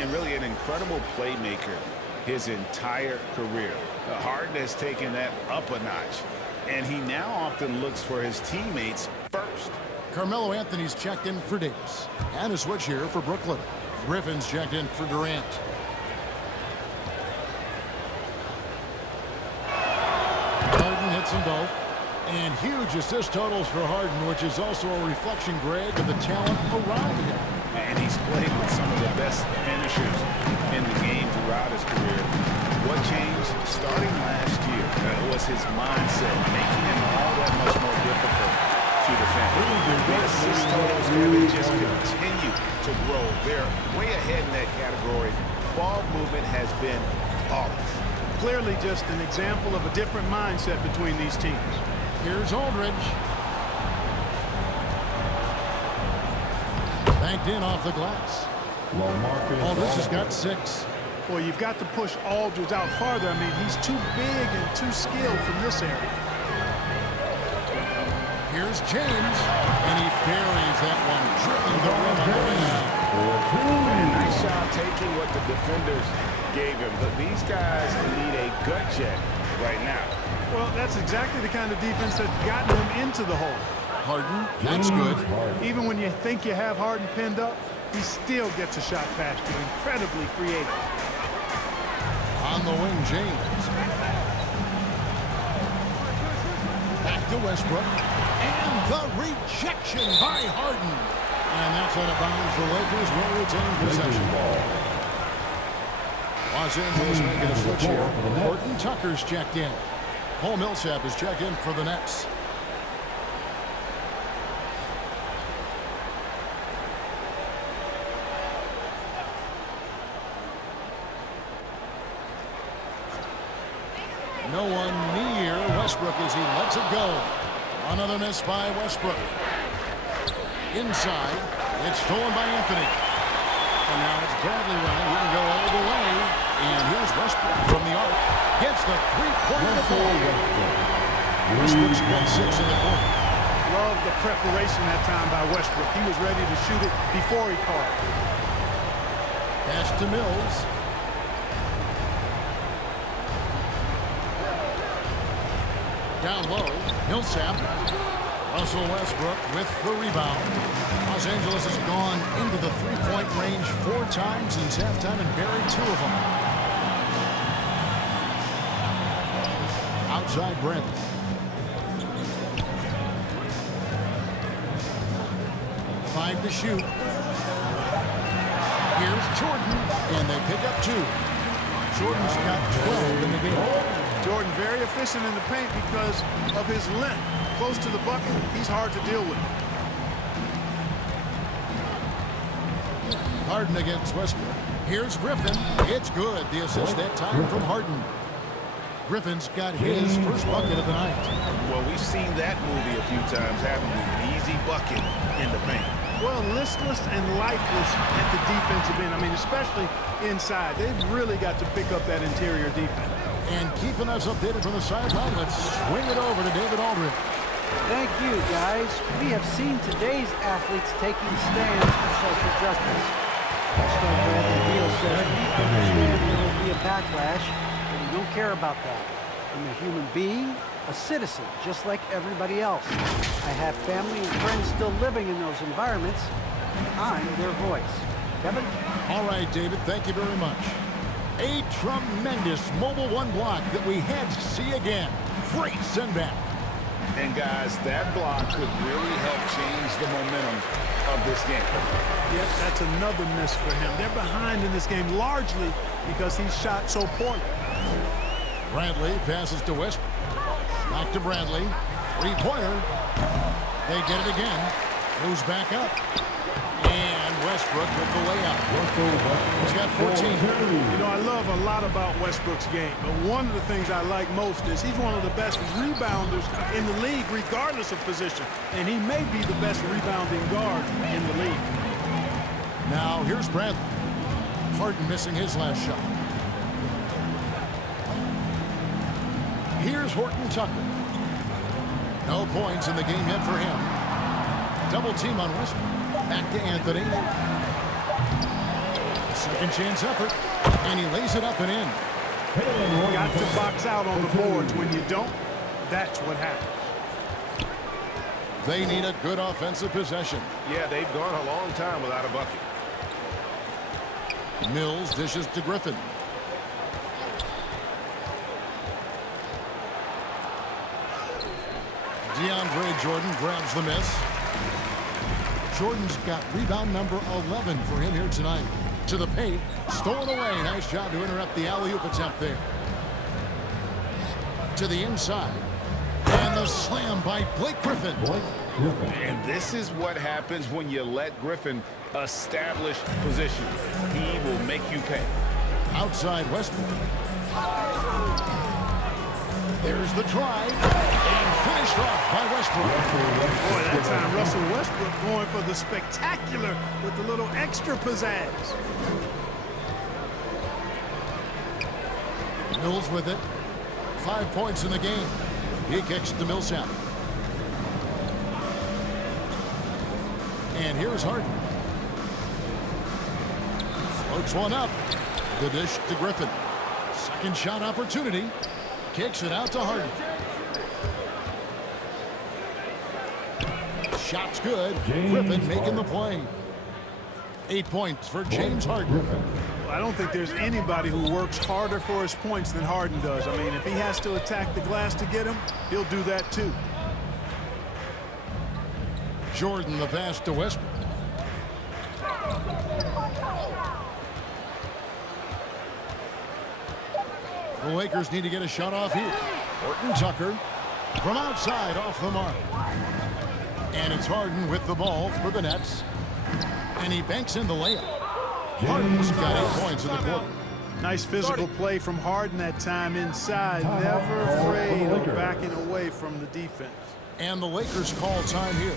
And really an incredible playmaker his entire career. Harden has taken that up a notch, and he now often looks for his teammates first. Carmelo Anthony's checked in for Davis. And a switch here for Brooklyn. Griffin's checked in for Durant. Harden hits them both. And huge assist totals for Harden, which is also a reflection, Greg, of the talent around him. And he's played with some of the best finishers in the game throughout his career. What changed starting last year was his mindset, making him all that much more difficult to defend. The assist totals have just continued to grow. They're way ahead in that category. Ball movement has been flawless. Clearly just an example of a different mindset between these teams. Here's Aldridge. Banked in off the glass. Aldridge has got 6. Well, you've got to push Aldridge out farther. I mean, he's too big and too skilled from this area. Here's James, and he buries that one, tripping the rim on the rebound. And nice job taking what the defenders gave him. But these guys need a gut check right now. Well, that's exactly the kind of defense that's gotten them into the hole. Harden, that's good. Even when you think you have Harden pinned up, he still gets a shot past you. Incredibly creative. On the wing, James. Back to Westbrook. And the rejection by Harden. And that's out of bounds. The Lakers will retain possession. Los Angeles making a switch here. Horton Tucker's checked in. Paul Millsap is checked in for the Nets. No one near Westbrook as he lets it go. Another miss by Westbrook. Inside, it's stolen by Anthony. And now it's Bradley running. He can go all the way. And here's Westbrook from the arc. Gets the three-pointer to fall. Westbrook's got 6 in the quarter. Love the preparation that time by Westbrook. He was ready to shoot it before he caught it. Pass to Mills. Down low, Millsap. Russell Westbrook with the rebound. Los Angeles has gone into the three-point range 4 times since halftime and buried 2 of them. Outside Brent. Five to shoot. Here's Jordan, and they pick up 2. Jordan's got 12 in the game. Jordan very efficient in the paint because of his length. Close to the bucket, he's hard to deal with. Harden against Westbrook. Here's Griffin. It's good. The assist that time from Harden. Griffin's got his first bucket of the night. Well, we've seen that movie a few times, haven't we? An easy bucket in the paint. Well, listless and lifeless at the defensive end. I mean, especially inside. They've really got to pick up that interior defense. And keeping us updated from the sideline, let's swing it over to David Aldridge. Thank you, guys. We have seen today's athletes taking stands for social justice. Star Bradley Beal says, we understand there will be a backlash, but we don't care about that. I'm a human being, a citizen, just like everybody else. I have family and friends still living in those environments. I'm their voice. Kevin? All right, David, thank you very much. A tremendous Mobile One block that we had to see again. Great send back. And guys, that block could really help change the momentum of this game. Yep, that's another miss for him. They're behind in this game largely because he shot so poorly. Bradley passes to Westbrook. Back to Bradley. Three-pointer. They get it again. Moves back up. And Westbrook with the layup. He's got 14. You know, I love a lot about Westbrook's game, but one of the things I like most is he's one of the best rebounders in the league, regardless of position. And he may be the best rebounding guard in the league. Now, here's Bradley. Harden missing his last shot. Here's Horton Tucker. No points in the game yet for him. Double team on Westbrook. Back to Anthony. Second chance effort. And he lays it up and in. You got to box out on the boards. When you don't, that's what happens. They need a good offensive possession. Yeah, they've gone a long time without a bucket. Mills dishes to Griffin. DeAndre Jordan grabs the miss. Jordan's got rebound number 11 for him here tonight. To the paint, stolen away. Nice job to interrupt the alley-oop attempt there. To the inside. And the slam by Blake Griffin. And this is what happens when you let Griffin establish position. He will make you pay. Outside Westbrook. There's the drive, and finished off by Westbrook. Boy, that time Russell Westbrook going for the spectacular with a little extra pizzazz. Mills with it. 5 points in the game. He kicks to Millsap. And here's Harden. Floats one up. The dish to Griffin. Second shot opportunity. Kicks it out to Harden. Shot's good. Griffin making the play. 8 points for James Harden. I don't think there's anybody who works harder for his points than Harden does. I mean, if he has to attack the glass to get him, he'll do that too. Jordan the pass to Westbrook. The Lakers need to get a shot off here. Horton Tucker from outside off the mark. And it's Harden with the ball for the Nets. And he banks in the layup. Harden's got 8 points in the quarter. Nice physical play from Harden that time inside. Never afraid of backing away from the defense. And the Lakers call time here.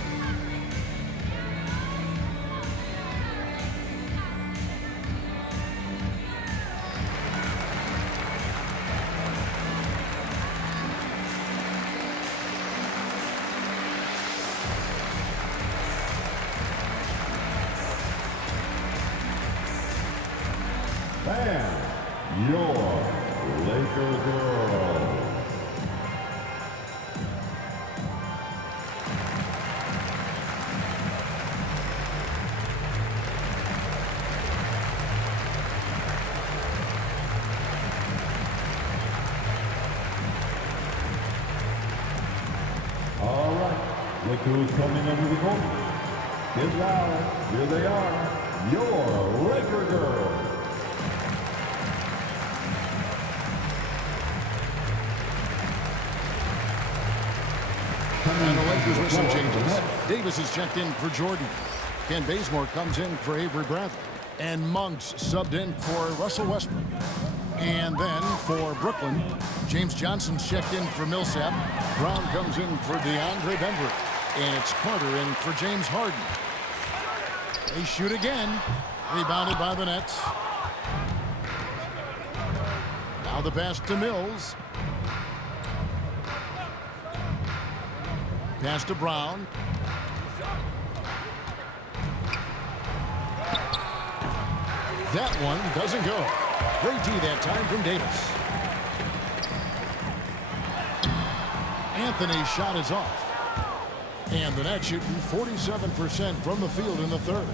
And your Laker girls. All right, look who's coming under the court. Get loud, here they are, your Laker girls. And the Lakers with some changes. Davis is checked in for Jordan. Ken Bazemore comes in for Avery Bradley. And Monk's subbed in for Russell Westbrook. And then for Brooklyn, James Johnson's checked in for Millsap. Brown comes in for DeAndre Bembry. And it's Carter in for James Harden. They shoot again. Rebounded by the Nets. Now the pass to Mills. Pass to Brown. That one doesn't go. Great D that time from Davis. Anthony's shot is off. And the Nets shooting 47% from the field in the third.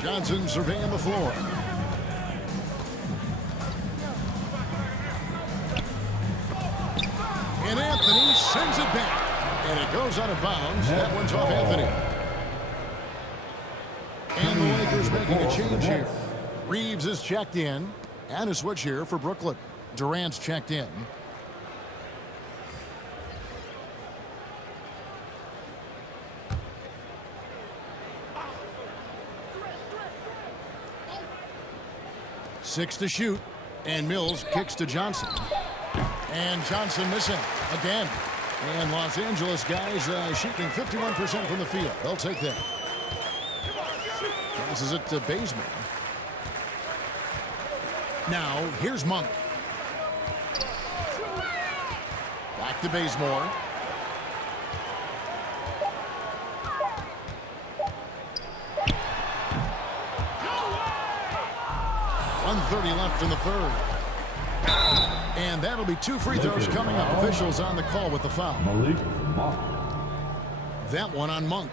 Johnson surveying the floor. And Anthony sends it back. And it goes out of bounds. That one's off Anthony. And the Lakers making a change here. Reeves is checked in. And a switch here for Brooklyn. Durant's checked in. Six to shoot. And Mills kicks to Johnson. And Johnson missing again. And Los Angeles guys shooting 51% from the field. They'll take that. Passes it to Bazemore. Now, here's Monk. Back to Bazemore. .130 left in the third. And that'll be 2 free throws coming up. Officials on the call with the foul. That one on Monk.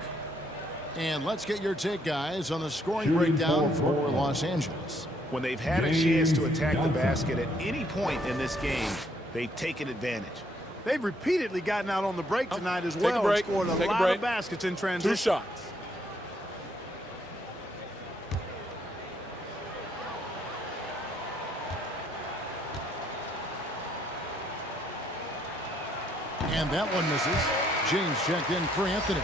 And let's get your take, guys, on the scoring breakdown for Los Angeles. When they've had a chance to attack the basket at any point in this game, they've taken advantage. They've repeatedly gotten out on the break tonight as well and scored a lot of baskets in transition. 2 shots. And that one misses. James checked in for Anthony.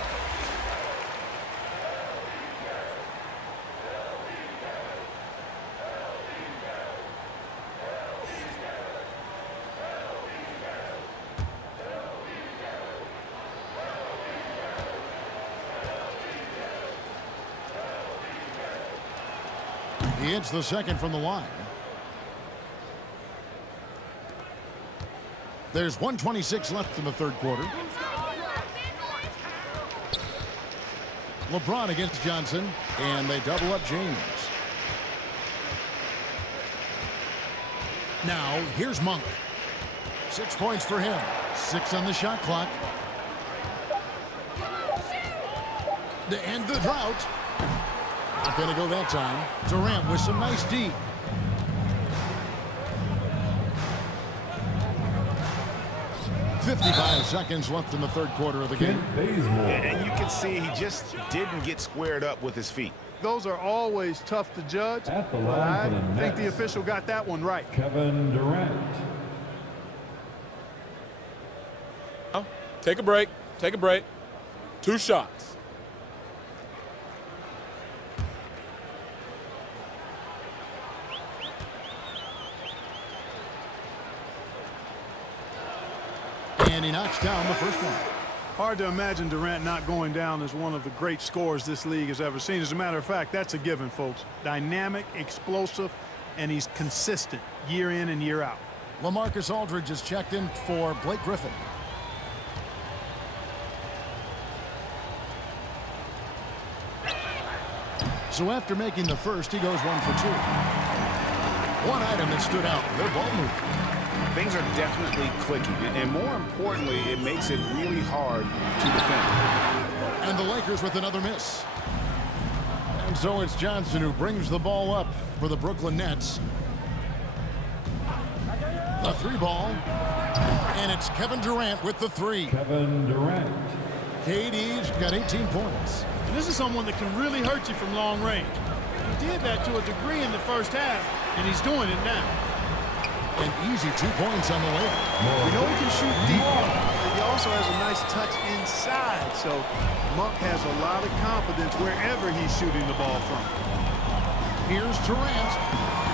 He hits the second from the line. There's 1:26 left in the third quarter. LeBron against Johnson, and they double up James. Now, here's Monk. 6 points for him. 6 on the shot clock. To end the drought. Not going to go that time. Durant with some nice D. .55 seconds left in the third quarter of the game. And you can see he just didn't get squared up with his feet. Those are always tough to judge, At the but line I for the think Nets, the official got that one right. Kevin Durant. Take a break. Take a break. 2 shots. And he knocks down the first one. Hard to imagine Durant not going down as one of the great scorers this league has ever seen. As a matter of fact, that's a given, folks. Dynamic, explosive, and he's consistent year in and year out. LaMarcus Aldridge is checked in for Blake Griffin. So after making the first, he goes 1 for 2. One item that stood out, their ball movement. Things are definitely clicking, and more importantly, it makes it really hard to defend. And the Lakers with another miss. And so it's Johnson who brings the ball up for the Brooklyn Nets. The 3 ball. And it's Kevin Durant with the 3. Kevin Durant. KD's got 18 points. And this is someone that can really hurt you from long range. He did that to a degree in the first half, and he's doing it now. An easy 2 points on the layup. We know he can shoot deep, but he also has a nice touch inside. So Monk has a lot of confidence wherever he's shooting the ball from. Here's Durant.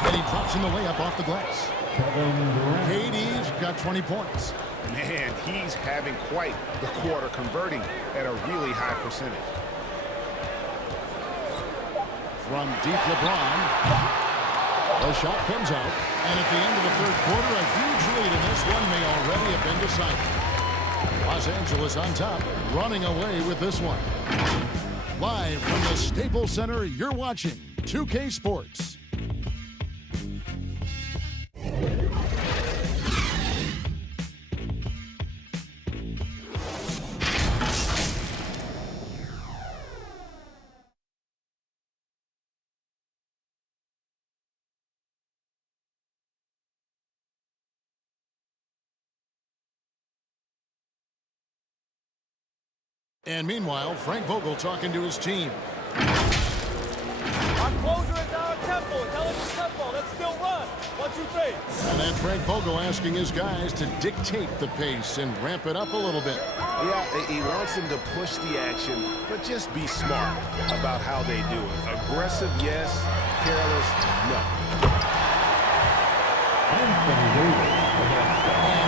And he drops in the layup off the glass. Kevin Durant. KD's got 20 points. Man, he's having quite the quarter, converting at a really high percentage. From deep, LeBron. The shot comes out, and at the end of the third quarter, a huge lead in this one may already have been decided. Los Angeles on top, running away with this one. Live from the Staples Center, you're watching 2K Sports. And meanwhile, Frank Vogel talking to his team. Our closer is our tempo. Tell him his tempo. Let's still run. 1, 2, 3. And then Frank Vogel asking his guys to dictate the pace and ramp it up a little bit. Yeah, he wants them to push the action, but just be smart about how they do it. Aggressive, yes. Careless, no. And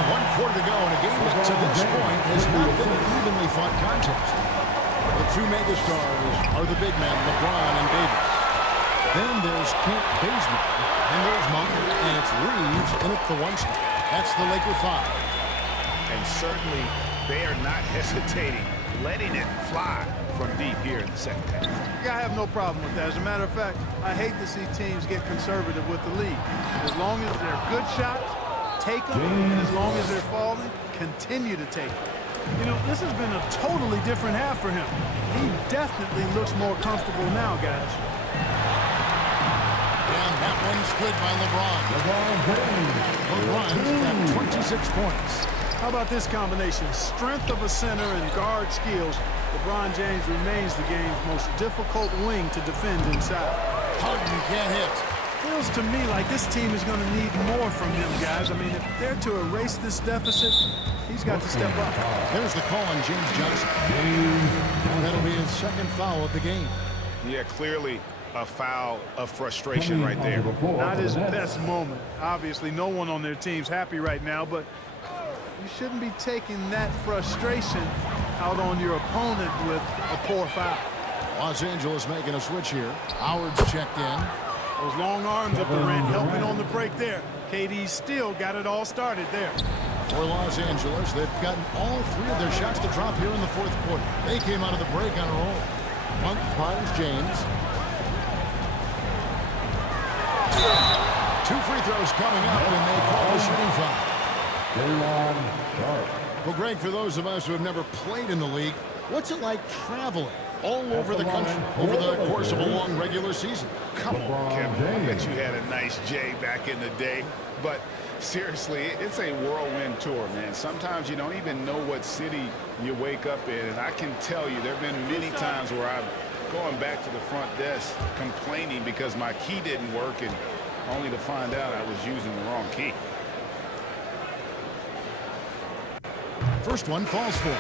1 quarter to go in a game that to this point has not been an evenly fought contest. The 2 megastars are the big men, LeBron and Davis. Then there's Kent Bazemore, and there's Monk, and it's Reeves in at the 1 spot. That's the Laker 5. And certainly they are not hesitating, letting it fly from deep here in the second half. Yeah, I have no problem with that. As a matter of fact, I hate to see teams get conservative with the lead. As long as they're good shots, take them. And as long as they're falling, continue to take them. You know, this has been a totally different half for him. He definitely looks more comfortable now, guys. And that one's good by LeBron. LeBron's got 26 points. How about this combination? Strength of a center and guard skills. LeBron James remains the game's most difficult wing to defend inside. Harden can't hit. Feels to me like this team is going to need more from him, guys. I mean, if they're to erase this deficit, he's got to step up. There's the call on James Johnson. That'll be his 2nd foul of the game. Yeah, clearly a foul of frustration right there. Not his best moment. Obviously, no one on their team's happy right now, but you shouldn't be taking that frustration out on your opponent with a poor foul. Los Angeles making a switch here. Howard's checked in. Those long arms up the rim helping on the break there. KD still got it all started there. For Los Angeles, they've gotten all 3 of their shots to drop here in the 4th quarter. They came out of the break on a roll. Monk finds James. 2 free throws coming up, and they call the shooting foul. Well, Greg, for those of us who have never played in the league, what's it like traveling all over the country over the course of a long regular season? Come on, Kevin. I bet you had a nice J back in the day. But seriously, it's a whirlwind tour, man. Sometimes you don't even know what city you wake up in. And I can tell you there have been many times where I'm going back to the front desk complaining because my key didn't work, and only to find out I was using the wrong key. First one falls for him.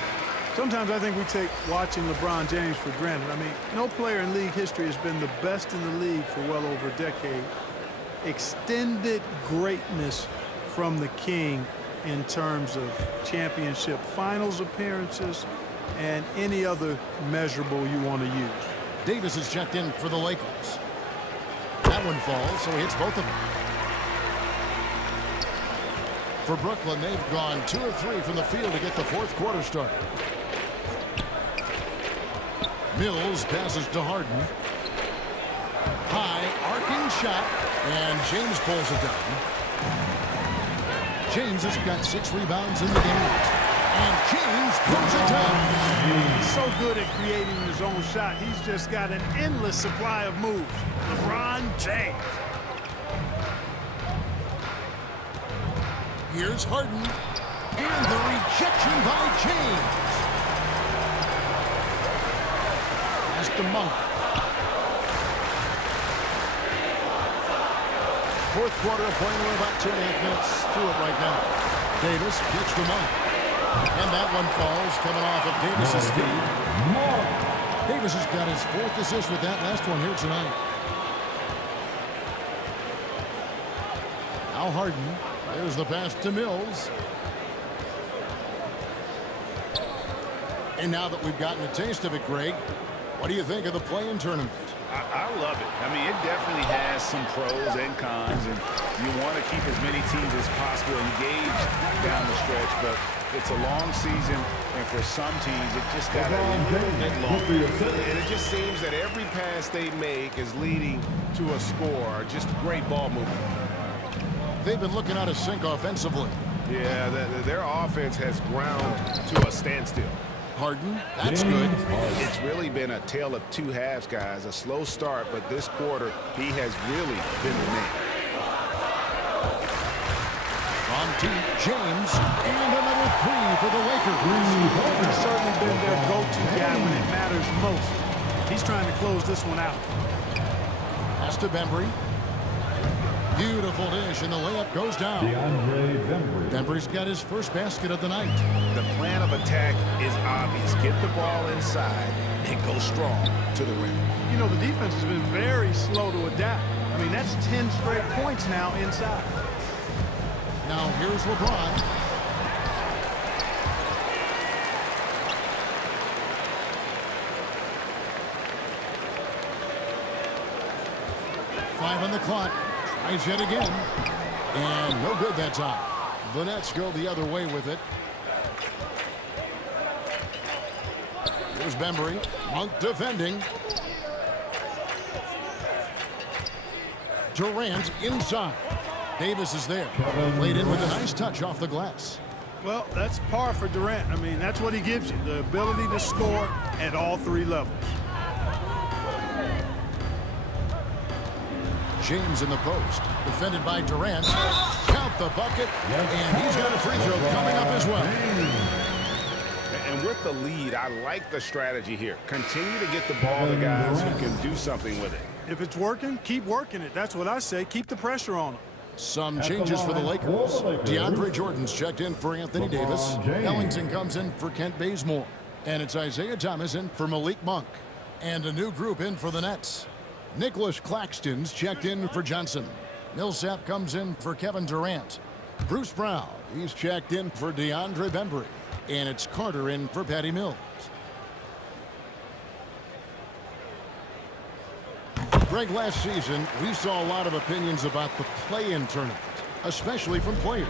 Sometimes I think we take watching LeBron James for granted. I mean, no player in league history has been the best in the league for well over a decade. Extended greatness from the king in terms of championship finals appearances and any other measurable you want to use. Davis is checked in for the Lakers. That one falls, so he hits both of them. For Brooklyn, they've gone 2 of 3 from the field to get the fourth quarter started. Mills passes to Harden. High, arcing shot, and James pulls it down. James has got 6 rebounds in the game. And James pulls it down. He's so good at creating his own shot. He's just got an endless supply of moves. LeBron James. Here's Harden, and the rejection by James. Pass to Monk. Fourth quarter of play, we're about 2.5 minutes through it right now. Davis kicks to Monk. And that one falls, coming off of Davis's feet. Davis has got his 4th assist with that last one here tonight. Now Harden. There's the pass to Mills. And now that we've gotten a taste of it, Greg, what do you think of the play-in tournament? I love it. I mean, it definitely has some pros and cons, and you want to keep as many teams as possible engaged down the stretch, but it's a long season, and for some teams, it just got a little bit long. And it just seems that every pass they make is leading to a score. Just great ball movement. They've been looking out of sync offensively. Yeah, their offense has ground to a standstill. Harden, that's good. It's really been a tale of 2 halves, guys. A slow start, but this quarter, he has really been the man. On deep, James, and another 3 for the Lakers. He's certainly been their go-to guy when it matters most. He's trying to close this one out. Pass to Bembry. Beautiful dish, and the layup goes down. Bembry's got his first basket of the night. The plan of attack is obvious. Get the ball inside and go strong to the rim. You know, the defense has been very slow to adapt. I mean, that's 10 straight points now inside. Now here's LeBron. Five on the clock. Tries yet again. And no good that time. The Nets go the other way with it. Here's Bembry. Monk defending. Durant inside. Davis is there. Laid in with a nice touch off the glass. Well, that's par for Durant. I mean, that's what he gives you, the ability to score at all 3 levels. James in the post, defended by Durant. Count the bucket, and he's got a free throw coming up as well. And with the lead, I like the strategy here. Continue to get the ball to guys who can do something with it. If it's working, keep working it. That's what I say. Keep the pressure on them. Some changes for the Lakers. DeAndre Jordan's checked in for Anthony Davis. Ellington comes in for Kent Bazemore. And it's Isaiah Thomas in for Malik Monk. And a new group in for the Nets. Nicholas Claxton's checked in for Johnson. Millsap comes in for Kevin Durant. Bruce Brown, he's checked in for DeAndre Bembry. And it's Carter in for Patty Mills. Greg, last season, we saw a lot of opinions about the play-in tournament, especially from players.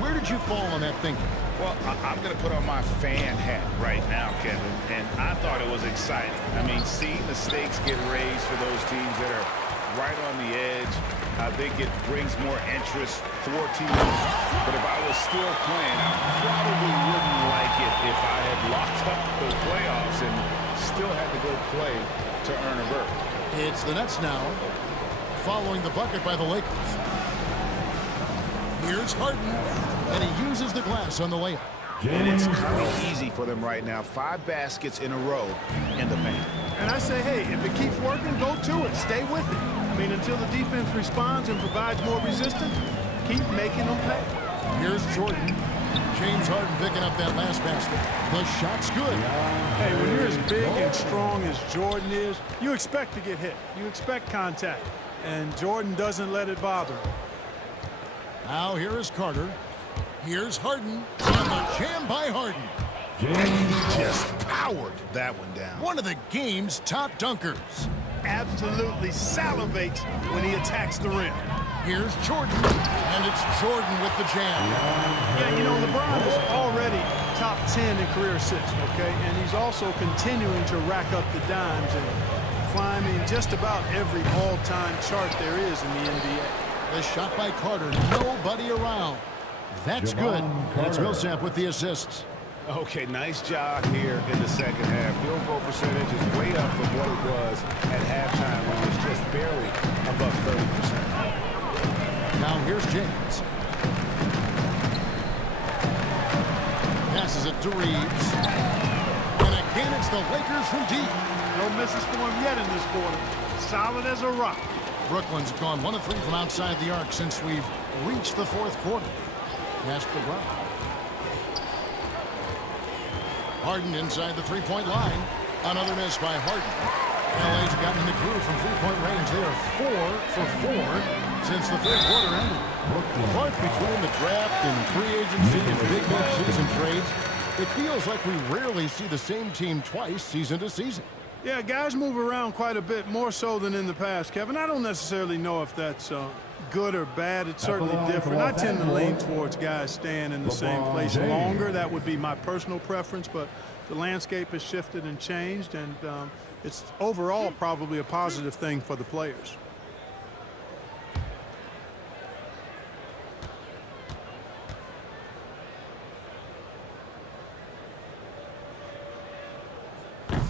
Where did you fall on that thinking? Well, I'm going to put on my fan hat right now, Kevin, and I thought it was exciting. I mean, seeing the stakes get raised for those teams that are right on the edge, I think it brings more interest for teams. But if I was still playing, I probably wouldn't like it if I had locked up the playoffs and still had to go play to earn a berth. It's the Nets now, following the bucket by the Lakers. Here's Harden, and he uses the glass on the layup. And it's coming easy for them right now. 5 baskets in a row in the paint. And I say, hey, if it keeps working, go to it. Stay with it. I mean, until the defense responds and provides more resistance, keep making them pay. Here's Jordan. James Harden picking up that last basket. The shot's good. Hey, when you're as big and strong as Jordan is, you expect to get hit. You expect contact. And Jordan doesn't let it bother him. Now here is Carter. Here's Harden. And the jam by Harden. He just powered that one down. One of the game's top dunkers. Absolutely salivates when he attacks the rim. Here's Jordan, and it's Jordan with the jam. Yeah, you know, LeBron is already top 10 in career assists, okay? And he's also continuing to rack up the dimes and climbing just about every all-time chart there is in the NBA. The shot by Carter, nobody around. That's good, and it's Millsap with the assists. Okay, nice job here in the second half. Field goal percentage is way up from what it was at halftime when it was just barely above 30%. Now here's James. Passes it to Reeves. And again, it's the Lakers from deep. No misses for him yet in this quarter. Solid as a rock. Brooklyn's gone 1 of 3 from outside the arc since we've reached the fourth quarter. Pass to Brown. Harden inside the three-point line. Another miss by Harden. LA's gotten in the groove from three-point range. They are 4 for 4 since the third quarter ended. Clark, between the draft and free agency and big mid-season trades, it feels like we rarely see the same team twice season to season. Yeah, guys move around quite a bit, more so than in the past, Kevin. I don't necessarily know if that's good or bad. It's certainly different. I tend to lean towards guys staying in the same place longer. That would be my personal preference, but the landscape has shifted and changed, and it's overall probably a positive thing for the players.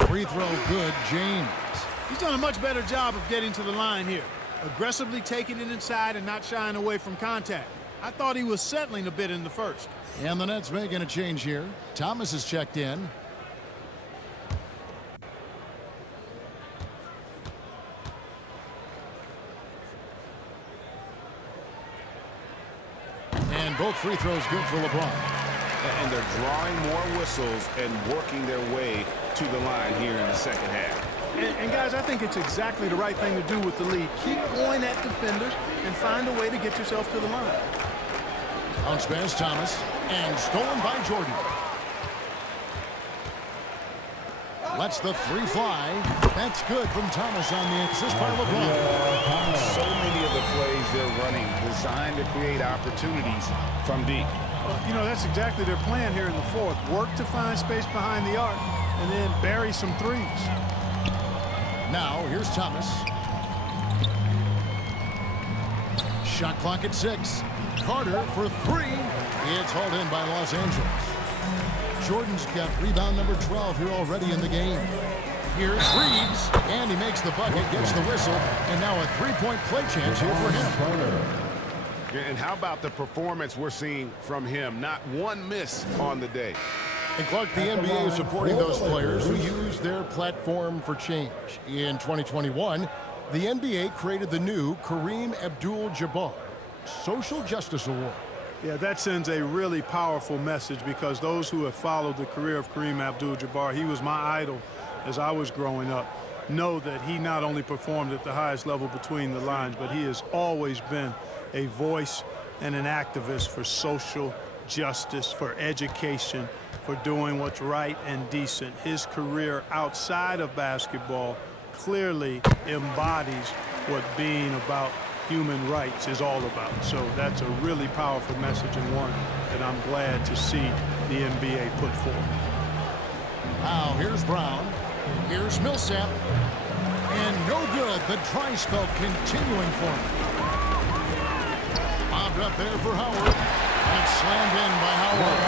Free throw good, James. He's done a much better job of getting to the line here. Aggressively taking it inside and not shying away from contact. I thought he was settling a bit in the first. And the Nets making a change here. Thomas is checked in. And both free throws good for LeBron. And they're drawing more whistles and working their way to the line here in the second half. And guys, I think it's exactly the right thing to do with the lead. Keep going at defenders and find a way to get yourself to the line. Bounce pass, Thomas, and stolen by Jordan. Lets the three fly. That's good from Thomas on the assist by LeBron. So many of the plays they're running designed to create opportunities from deep. You know, that's exactly their plan here in the fourth. Work to find space behind the arc and then bury some threes. Now, here's Thomas. Shot clock at 6. Carter for 3. It's hauled in by Los Angeles. Jordan's got rebound number 12 here already in the game. Here's Reeves, and he makes the bucket, gets the whistle, and now a three-point play chance here for him. And how about the performance we're seeing from him? Not one miss on the day. And Clark, the NBA is supporting those players who use their platform for change. In 2021, the NBA created the new Kareem Abdul-Jabbar Social Justice Award. Yeah, that sends a really powerful message because those who have followed the career of Kareem Abdul-Jabbar, he was my idol as I was growing up, know that he not only performed at the highest level between the lines, but he has always been a voice and an activist for social justice, for education, for doing what's right and decent. His career outside of basketball clearly embodies what being about human rights is all about. So that's a really powerful message and one that I'm glad to see the NBA put forward. Now here's Brown. Here's Millsap. And no good. The dry spell continuing for him. up there for Howard. And it's slammed in by Howard.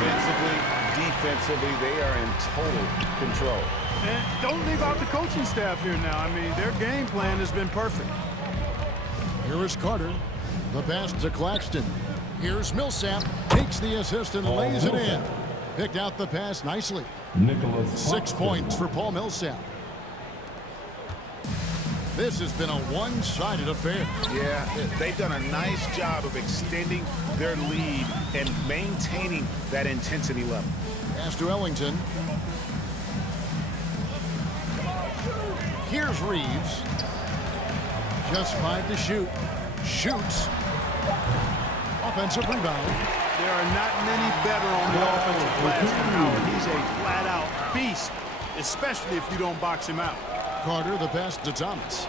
Offensively, defensively, they are in total control. And don't leave out the coaching staff here now. I mean, their game plan has been perfect. Here is Carter. The pass to Claxton. Here's Millsap. Takes the assist and lays it in. Picked out the pass nicely. 6 points for Paul Millsap. This has been a one-sided affair. Yeah, they've done a nice job of extending their lead and maintaining that intensity level. Pass to Ellington. Here's Reeves. Just 5 to shoot. Shoots. Offensive rebound. There are not many better on the offensive glass than Howard. He's a flat-out beast, especially if you don't box him out. Carter, the pass to Thomas.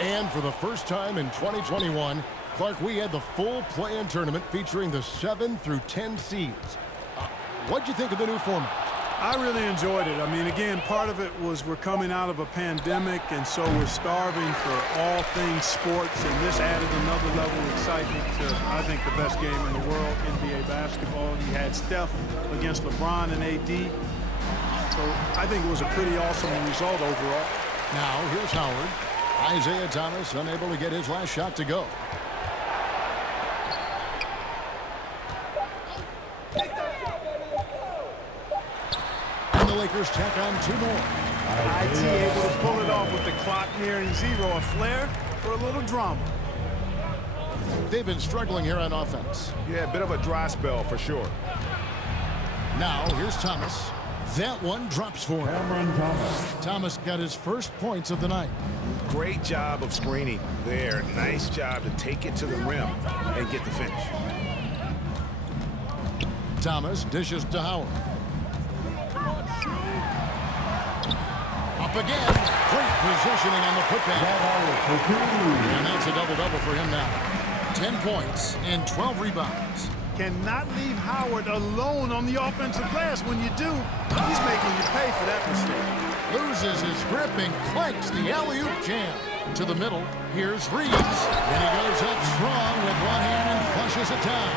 And for the first time in 2021, Clark, we had the full play-in tournament featuring the 7 through 10 seeds. What'd you think of the new format? I really enjoyed it. I mean, again, part of it was we're coming out of a pandemic, and so we're starving for all things sports, and this added another level of excitement to, I think, the best game in the world, NBA basketball. You had Steph against LeBron and AD. So I think it was a pretty awesome result overall. Now, here's Howard. Isaiah Thomas unable to get his last shot to go. And the Lakers tack on 2 more. IT able to pull it off with the clock nearing 0. A flare for a little drama. They've been struggling here on offense. Yeah, a bit of a dry spell for sure. Now, here's Thomas. That one drops for him. Thomas got his first points of the night. Great job of screening there. Nice job to take it to the rim and get the finish. Thomas dishes to Howard. Up again. Great positioning on the putback. And that's a double-double for him now. 10 points and 12 rebounds. Cannot leave Howard alone on the offensive glass. When you do, he's making you pay for that mistake. Loses his grip and clanks the alley-oop jam. To the middle, here's Reeves. And he goes up strong with one hand and flushes it down.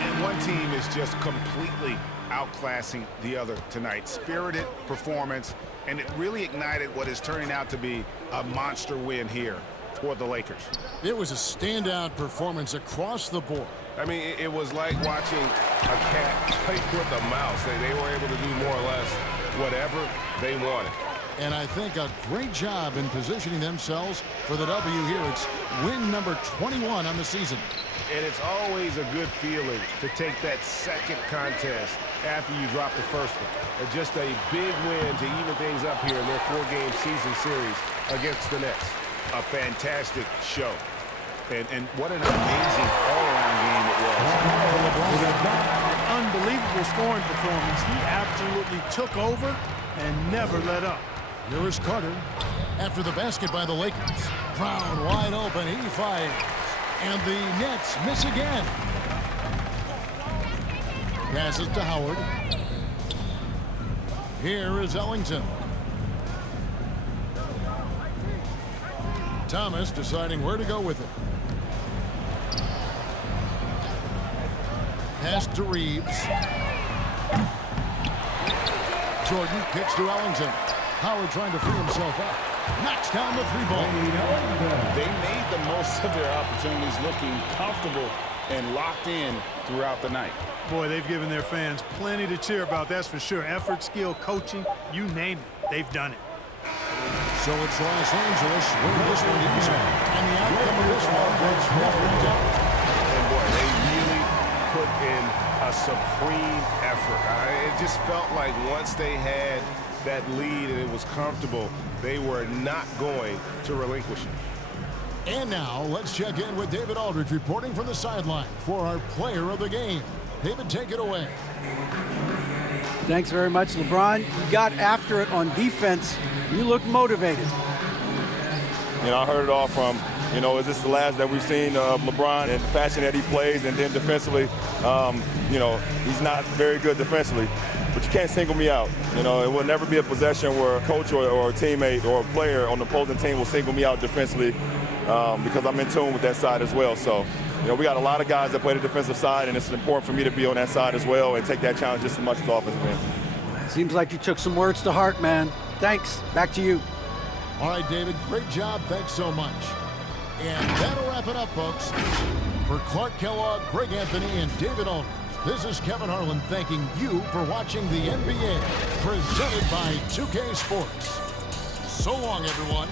And one team is just completely outclassing the other tonight. Spirited performance, and it really ignited what is turning out to be a monster win here for the Lakers. It was a standout performance across the board. I mean, it was like watching a cat play with a mouse. They were able to do more or less whatever they wanted. And I think a great job in positioning themselves for the W here. It's win number 21 on the season. And it's always a good feeling to take that second contest after you drop the first one. Just a big win to even things up here in their 4-game season series against the Nets. A fantastic show. And what an amazing all-around game it was. An unbelievable scoring performance. He absolutely took over and never let up. Here is Carter. After the basket by the Lakers. Brown wide open. He fires. And the Nets miss again. Passes to Howard. Here is Ellington. Thomas deciding where to go with it. Pass to Reeves. Jordan kicks to Ellington. Howard trying to free himself up. Knocks down the 3-ball. They made the most of their opportunities, looking comfortable and locked in throughout the night. Boy, they've given their fans plenty to cheer about, that's for sure. Effort, skill, coaching, you name it, they've done it. So it's Los Angeles winning this one easy. And the outcome of this one was never in doubt. And boy, they really put in a supreme effort. It just felt like once they had that lead and it was comfortable, they were not going to relinquish it. And now let's check in with David Aldridge reporting from the sideline for our player of the game. David, take it away. Thanks very much, LeBron. You got after it on defense. You look motivated. You know, I heard it all from, is this the last that we've seen of LeBron and the fashion that he plays, and then defensively, he's not very good defensively. but you can't single me out. You know, it will never be a possession where a coach or a teammate or a player on the opposing team will single me out defensively because I'm in tune with that side as well. So, you know, we got a lot of guys that play the defensive side, and it's important for me to be on that side as well and take that challenge just as much as offensive end. Seems like you took some words to heart, man. Thanks. Back to you. All right, David, great job. Thanks so much. And that'll wrap it up, folks. For Clark Kellogg, Greg Anthony, and David Aldridge, this is Kevin Harlan thanking you for watching the NBA presented by 2K Sports. So long, everyone.